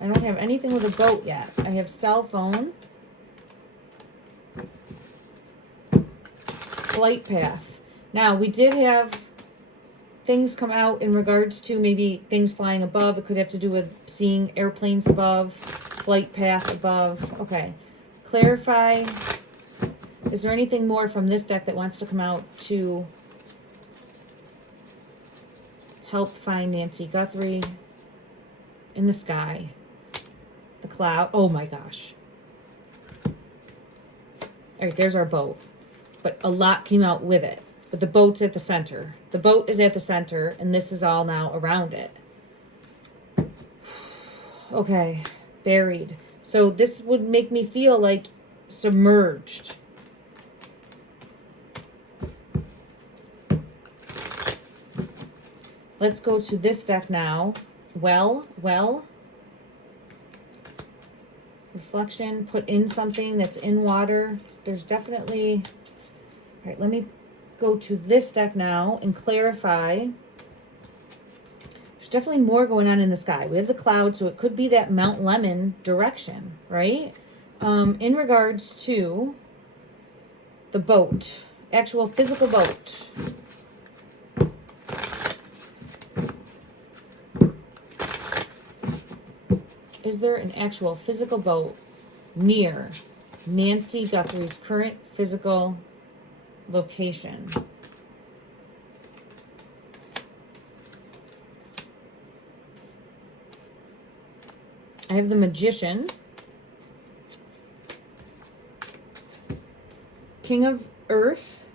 I don't have anything with a boat yet. I have cell phone. Flight path. Now, we did have things come out in regards to maybe things flying above. It could have to do with seeing airplanes above, flight path above. Okay. Clarify. Is there anything more from this deck that wants to come out to help find Nancy Guthrie in the sky? The cloud. Oh my gosh. All right, there's our boat. But a lot came out with it. But the boat's at the center. The boat is at the center, and this is all now around it. Okay, buried. So this would make me feel like submerged. Let's go to this deck now. Well. Reflection, put in something that's in water. There's definitely... All right, let me go to this deck now and clarify. There's definitely more going on in the sky. We have the cloud, so it could be that Mount Lemon direction, right? In regards to the boat, actual physical boat. Is there an actual physical boat near Nancy Guthrie's current physical location? I have the Magician, King of Earth.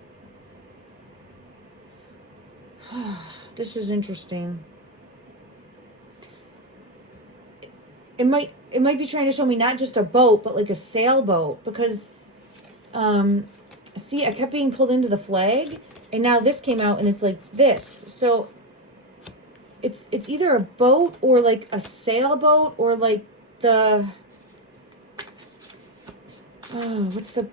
This is interesting. It might be trying to show me not just a boat, but like a sailboat, because see, I kept being pulled into the flag, and now this came out and it's like this. So it's either a boat or like a sailboat or like the what's the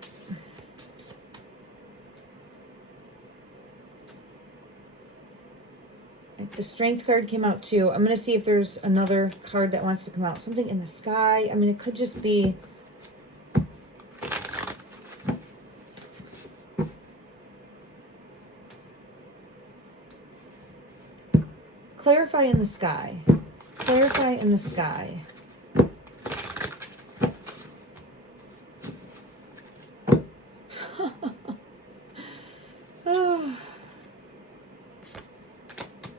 strength card came out too. I'm going to see if there's another card that wants to come out. Something in the sky. I mean, it could just be... Clarify in the sky. Clarify in the sky. Oh.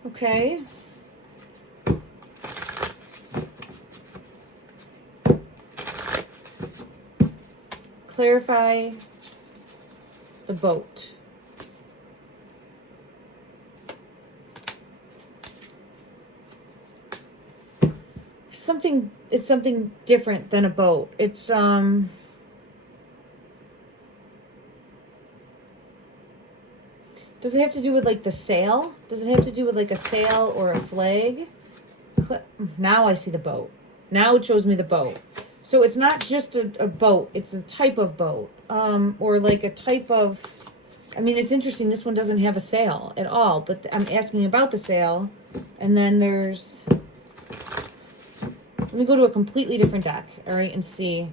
Okay. Clarify the boat. It's something different than a boat. It's does it have to do with like the sail? Does it have to do with like a sail or a flag? Now I see the boat. Now it shows me the boat. So it's not just a boat, it's a type of boat. Or like a type of, I mean, it's interesting, this one doesn't have a sail at all, but I'm asking about the sail. And then there's, let me go to a completely different deck, all right, and see.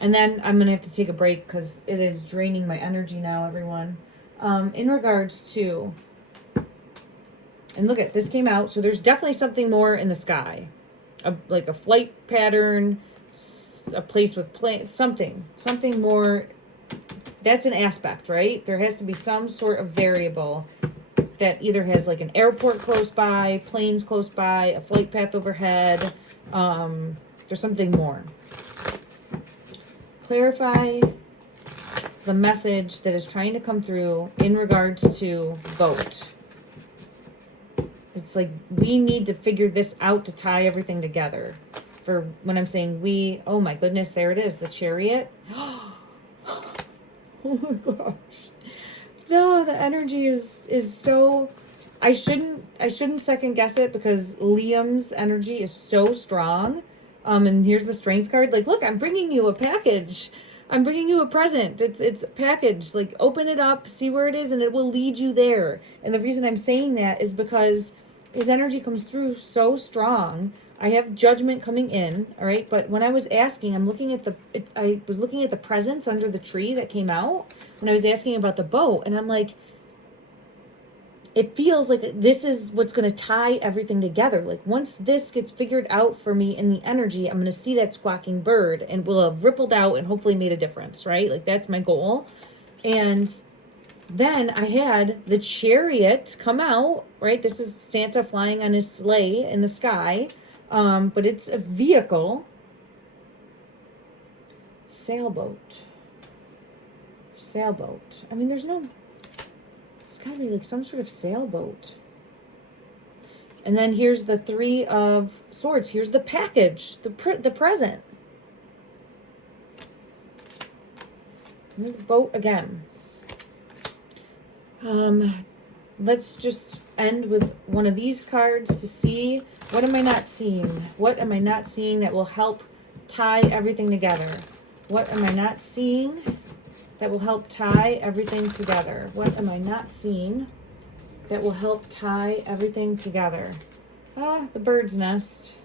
And then I'm going to have to take a break because it is draining my energy now, everyone. In regards to, and look at, this came out, so there's definitely something more in the sky. Like a flight pattern, a place with planes, something more. That's an aspect, right? There has to be some sort of variable that either has like an airport close by, planes close by, a flight path overhead. There's something more. Clarify the message that is trying to come through in regards to boat. It's like we need to figure this out to tie everything together. For when I'm saying we, oh my goodness, there it is, the chariot. Oh my gosh. No, the energy is so, I shouldn't second guess it because Liam's energy is so strong. And here's the strength card. Like, look, I'm bringing you a package. I'm bringing you a present. It's a package. Like, open it up, see where it is, and it will lead you there. And the reason I'm saying that is because his energy comes through so strong. I have judgment coming in, all right? But when I was asking, I was looking at the presents under the tree that came out when I was asking about the boat, and I'm like, it feels like this is what's going to tie everything together. Like once this gets figured out for me in the energy, I'm going to see that squawking bird and will have rippled out and hopefully made a difference, right? Like that's my goal. And then I had the chariot come out, right? This is Santa flying on his sleigh in the sky. But it's a vehicle. Sailboat. I mean, it's gotta be like some sort of sailboat. And then here's the Three of Swords. Here's the package, the present. Here's the boat again. Let's just end with one of these cards to see, what am I not seeing? What am I not seeing that will help tie everything together? What am I not seeing that will help tie everything together? What am I not seeing that will help tie everything together? The bird's nest.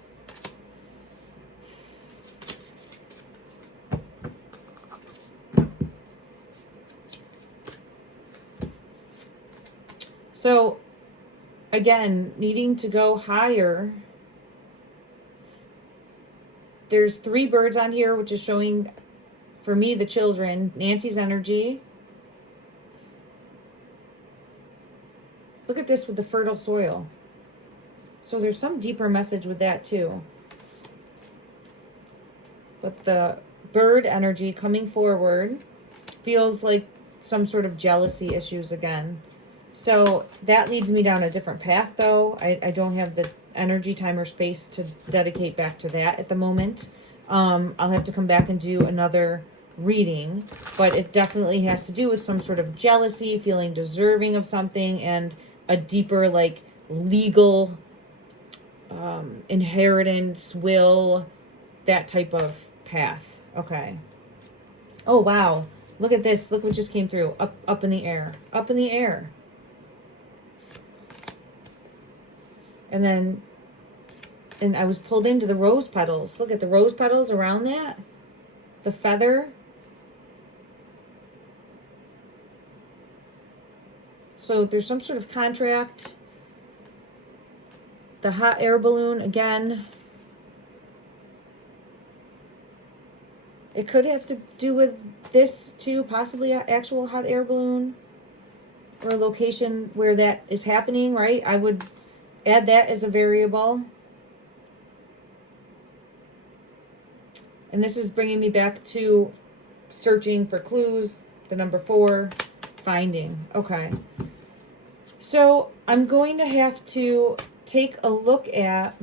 So, again, needing to go higher. There's 3 birds on here, which is showing, for me, the children, Nancy's energy. Look at this with the fertile soil. So there's some deeper message with that too. But the bird energy coming forward feels like some sort of jealousy issues again. So that leads me down a different path though. I don't have the energy, time, or space to dedicate back to that at the moment. I'll have to come back and do another reading, but it definitely has to do with some sort of jealousy, feeling deserving of something, and a deeper like legal inheritance, will, that type of path. Okay. Oh wow, look at this. Look what just came through. Up in the air. Up in the air. And I was pulled into the rose petals. Look at the rose petals around that. The feather. So there's some sort of contract. The hot air balloon, again. It could have to do with this too, possibly an actual hot air balloon or a location where that is happening, right? I would add that as a variable. And this is bringing me back to searching for clues, the number 4, finding. Okay. So I'm going to have to take a look at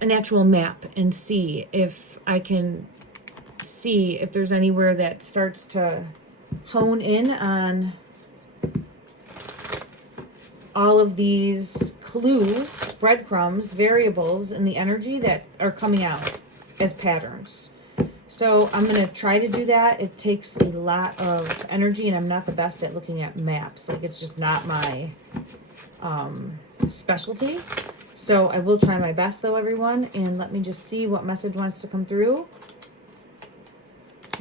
an actual map and see if I can see if there's anywhere that starts to hone in on all of these clues, breadcrumbs, variables in the energy that are coming out as patterns. So I'm going to try to do that. It takes a lot of energy, and I'm not the best at looking at maps. Like, it's just not my specialty. So I will try my best, though, everyone. And let me just see what message wants to come through.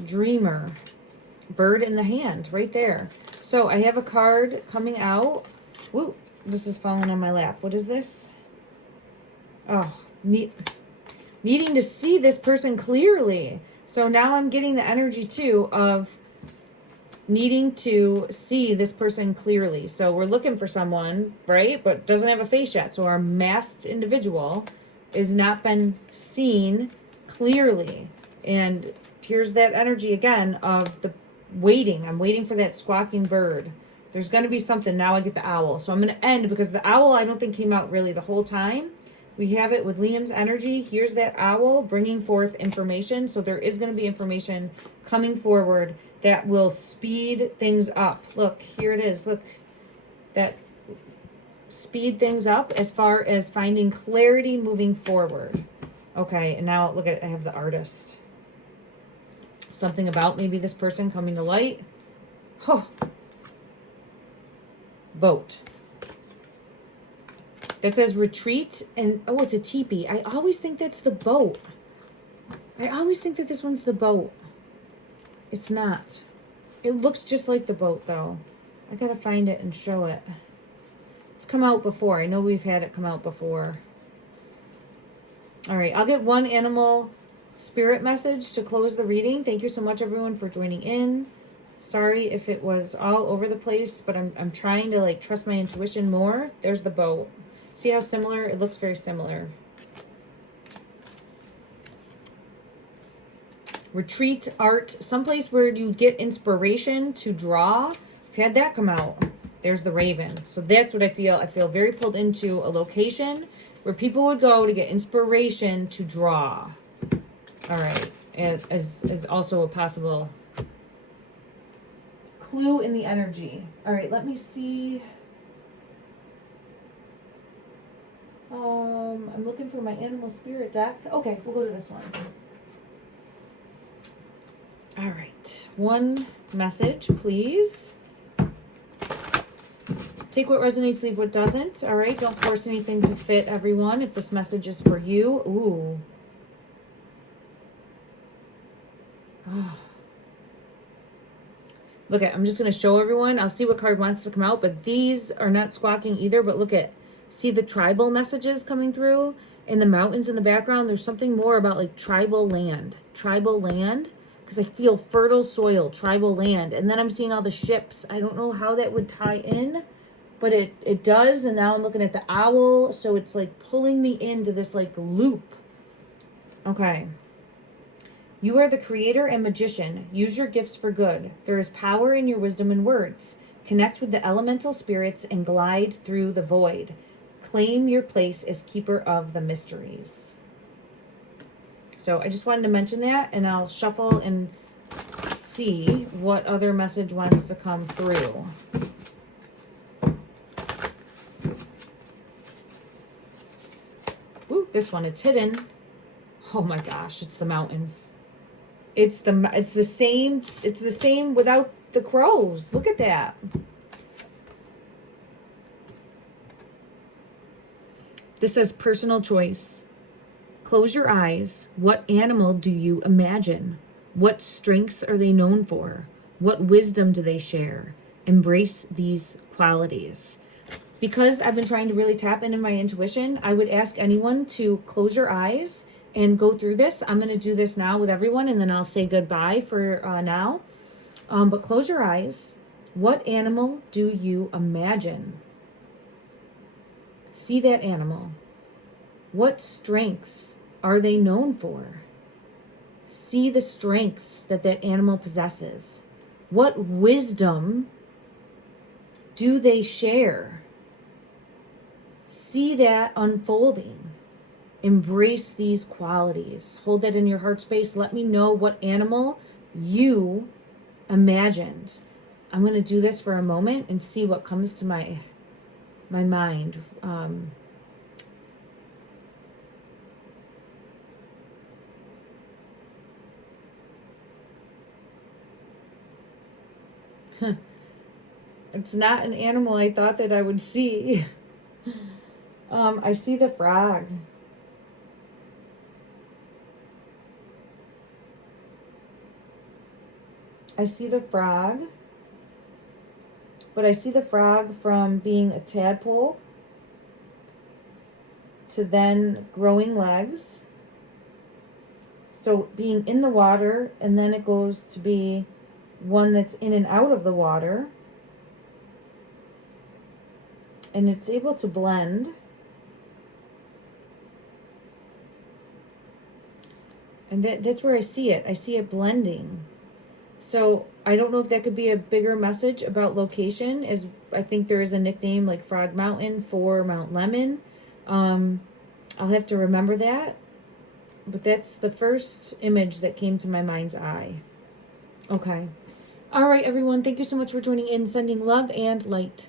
Dreamer. Bird in the hand, right there. So I have a card coming out. Woo, this is falling on my lap. What is this? Oh, needing to see this person clearly. So now I'm getting the energy, too, of needing to see this person clearly. So we're looking for someone, right, but doesn't have a face yet. So our masked individual is not been seen clearly. And here's that energy again of the waiting. I'm waiting for that squawking bird. There's going to be something. Now I get the owl. So I'm going to end because the owl I don't think came out really the whole time. We have it with Liam's energy. Here's that owl bringing forth information. So there is going to be information coming forward that will speed things up. Look, here it is. Look, that speed things up as far as finding clarity moving forward. Okay, and now look at, I have the artist. Something about maybe this person coming to light. Oh. Boat. That says retreat, and oh, it's a teepee. I always think that's the boat. I always think that this one's the boat. It's not. It looks just like the boat, though. I gotta find it and show it. It's come out before. I know we've had it come out before. All right, I'll get one animal spirit message to close the reading. Thank you so much, everyone, for joining in. Sorry if it was all over the place, but I'm trying to like trust my intuition more. There's the boat. See how similar? It looks very similar. Retreat, art, someplace where you get inspiration to draw. I've had that come out. There's the raven. So that's what I feel. I feel very pulled into a location where people would go to get inspiration to draw. All right. As also a possible clue in the energy. All right, let me see. I'm looking for my animal spirit deck. Okay, we'll go to this one. All right, one message, please. Take what resonates, leave what doesn't. All right, don't force anything to fit everyone. If this message is for you, ooh. Oh. Look at, I'm just going to show everyone. I'll see what card wants to come out, but these are not squawking either. But look at, see the tribal messages coming through in the mountains in the background. There's something more about like tribal land, because I feel fertile soil, tribal land. And then I'm seeing all the ships. I don't know how that would tie in, but it does. And now I'm looking at the owl. So it's like pulling me into this like loop. Okay. You are the creator and magician. Use your gifts for good. There is power in your wisdom and words. Connect with the elemental spirits and glide through the void. Claim your place as keeper of the mysteries. So I just wanted to mention that, and I'll shuffle and see what other message wants to come through. Ooh, this one, it's hidden. Oh my gosh, it's the mountains. It's the same without the crows. Look at that. This says personal choice. Close your eyes. What animal do you imagine? What strengths are they known for? What wisdom do they share? Embrace these qualities. Because I've been trying to really tap into my intuition, I would ask anyone to close your eyes and go through this. I'm going to do this now with everyone, and then I'll say goodbye for now. But close your eyes. What animal do you imagine? See that animal. What strengths are they known for? See the strengths that that animal possesses. What wisdom do they share? See that unfolding. Embrace these qualities. Hold that in your heart space. Let me know what animal you imagined. I'm going to do this for a moment and see what comes to my mind. It's not an animal I thought that I would see. I see the frog. I see the frog, but I see the frog from being a tadpole to then growing legs. So being in the water, and then it goes to be one that's in and out of the water. And it's able to blend. And that's where I see it. I see it blending. So I don't know if that could be a bigger message about location, as I think there is a nickname like Frog Mountain for Mount Lemon. I'll have to remember that. But that's the first image that came to my mind's eye. Okay. All right, everyone. Thank you so much for joining in. Sending love and light.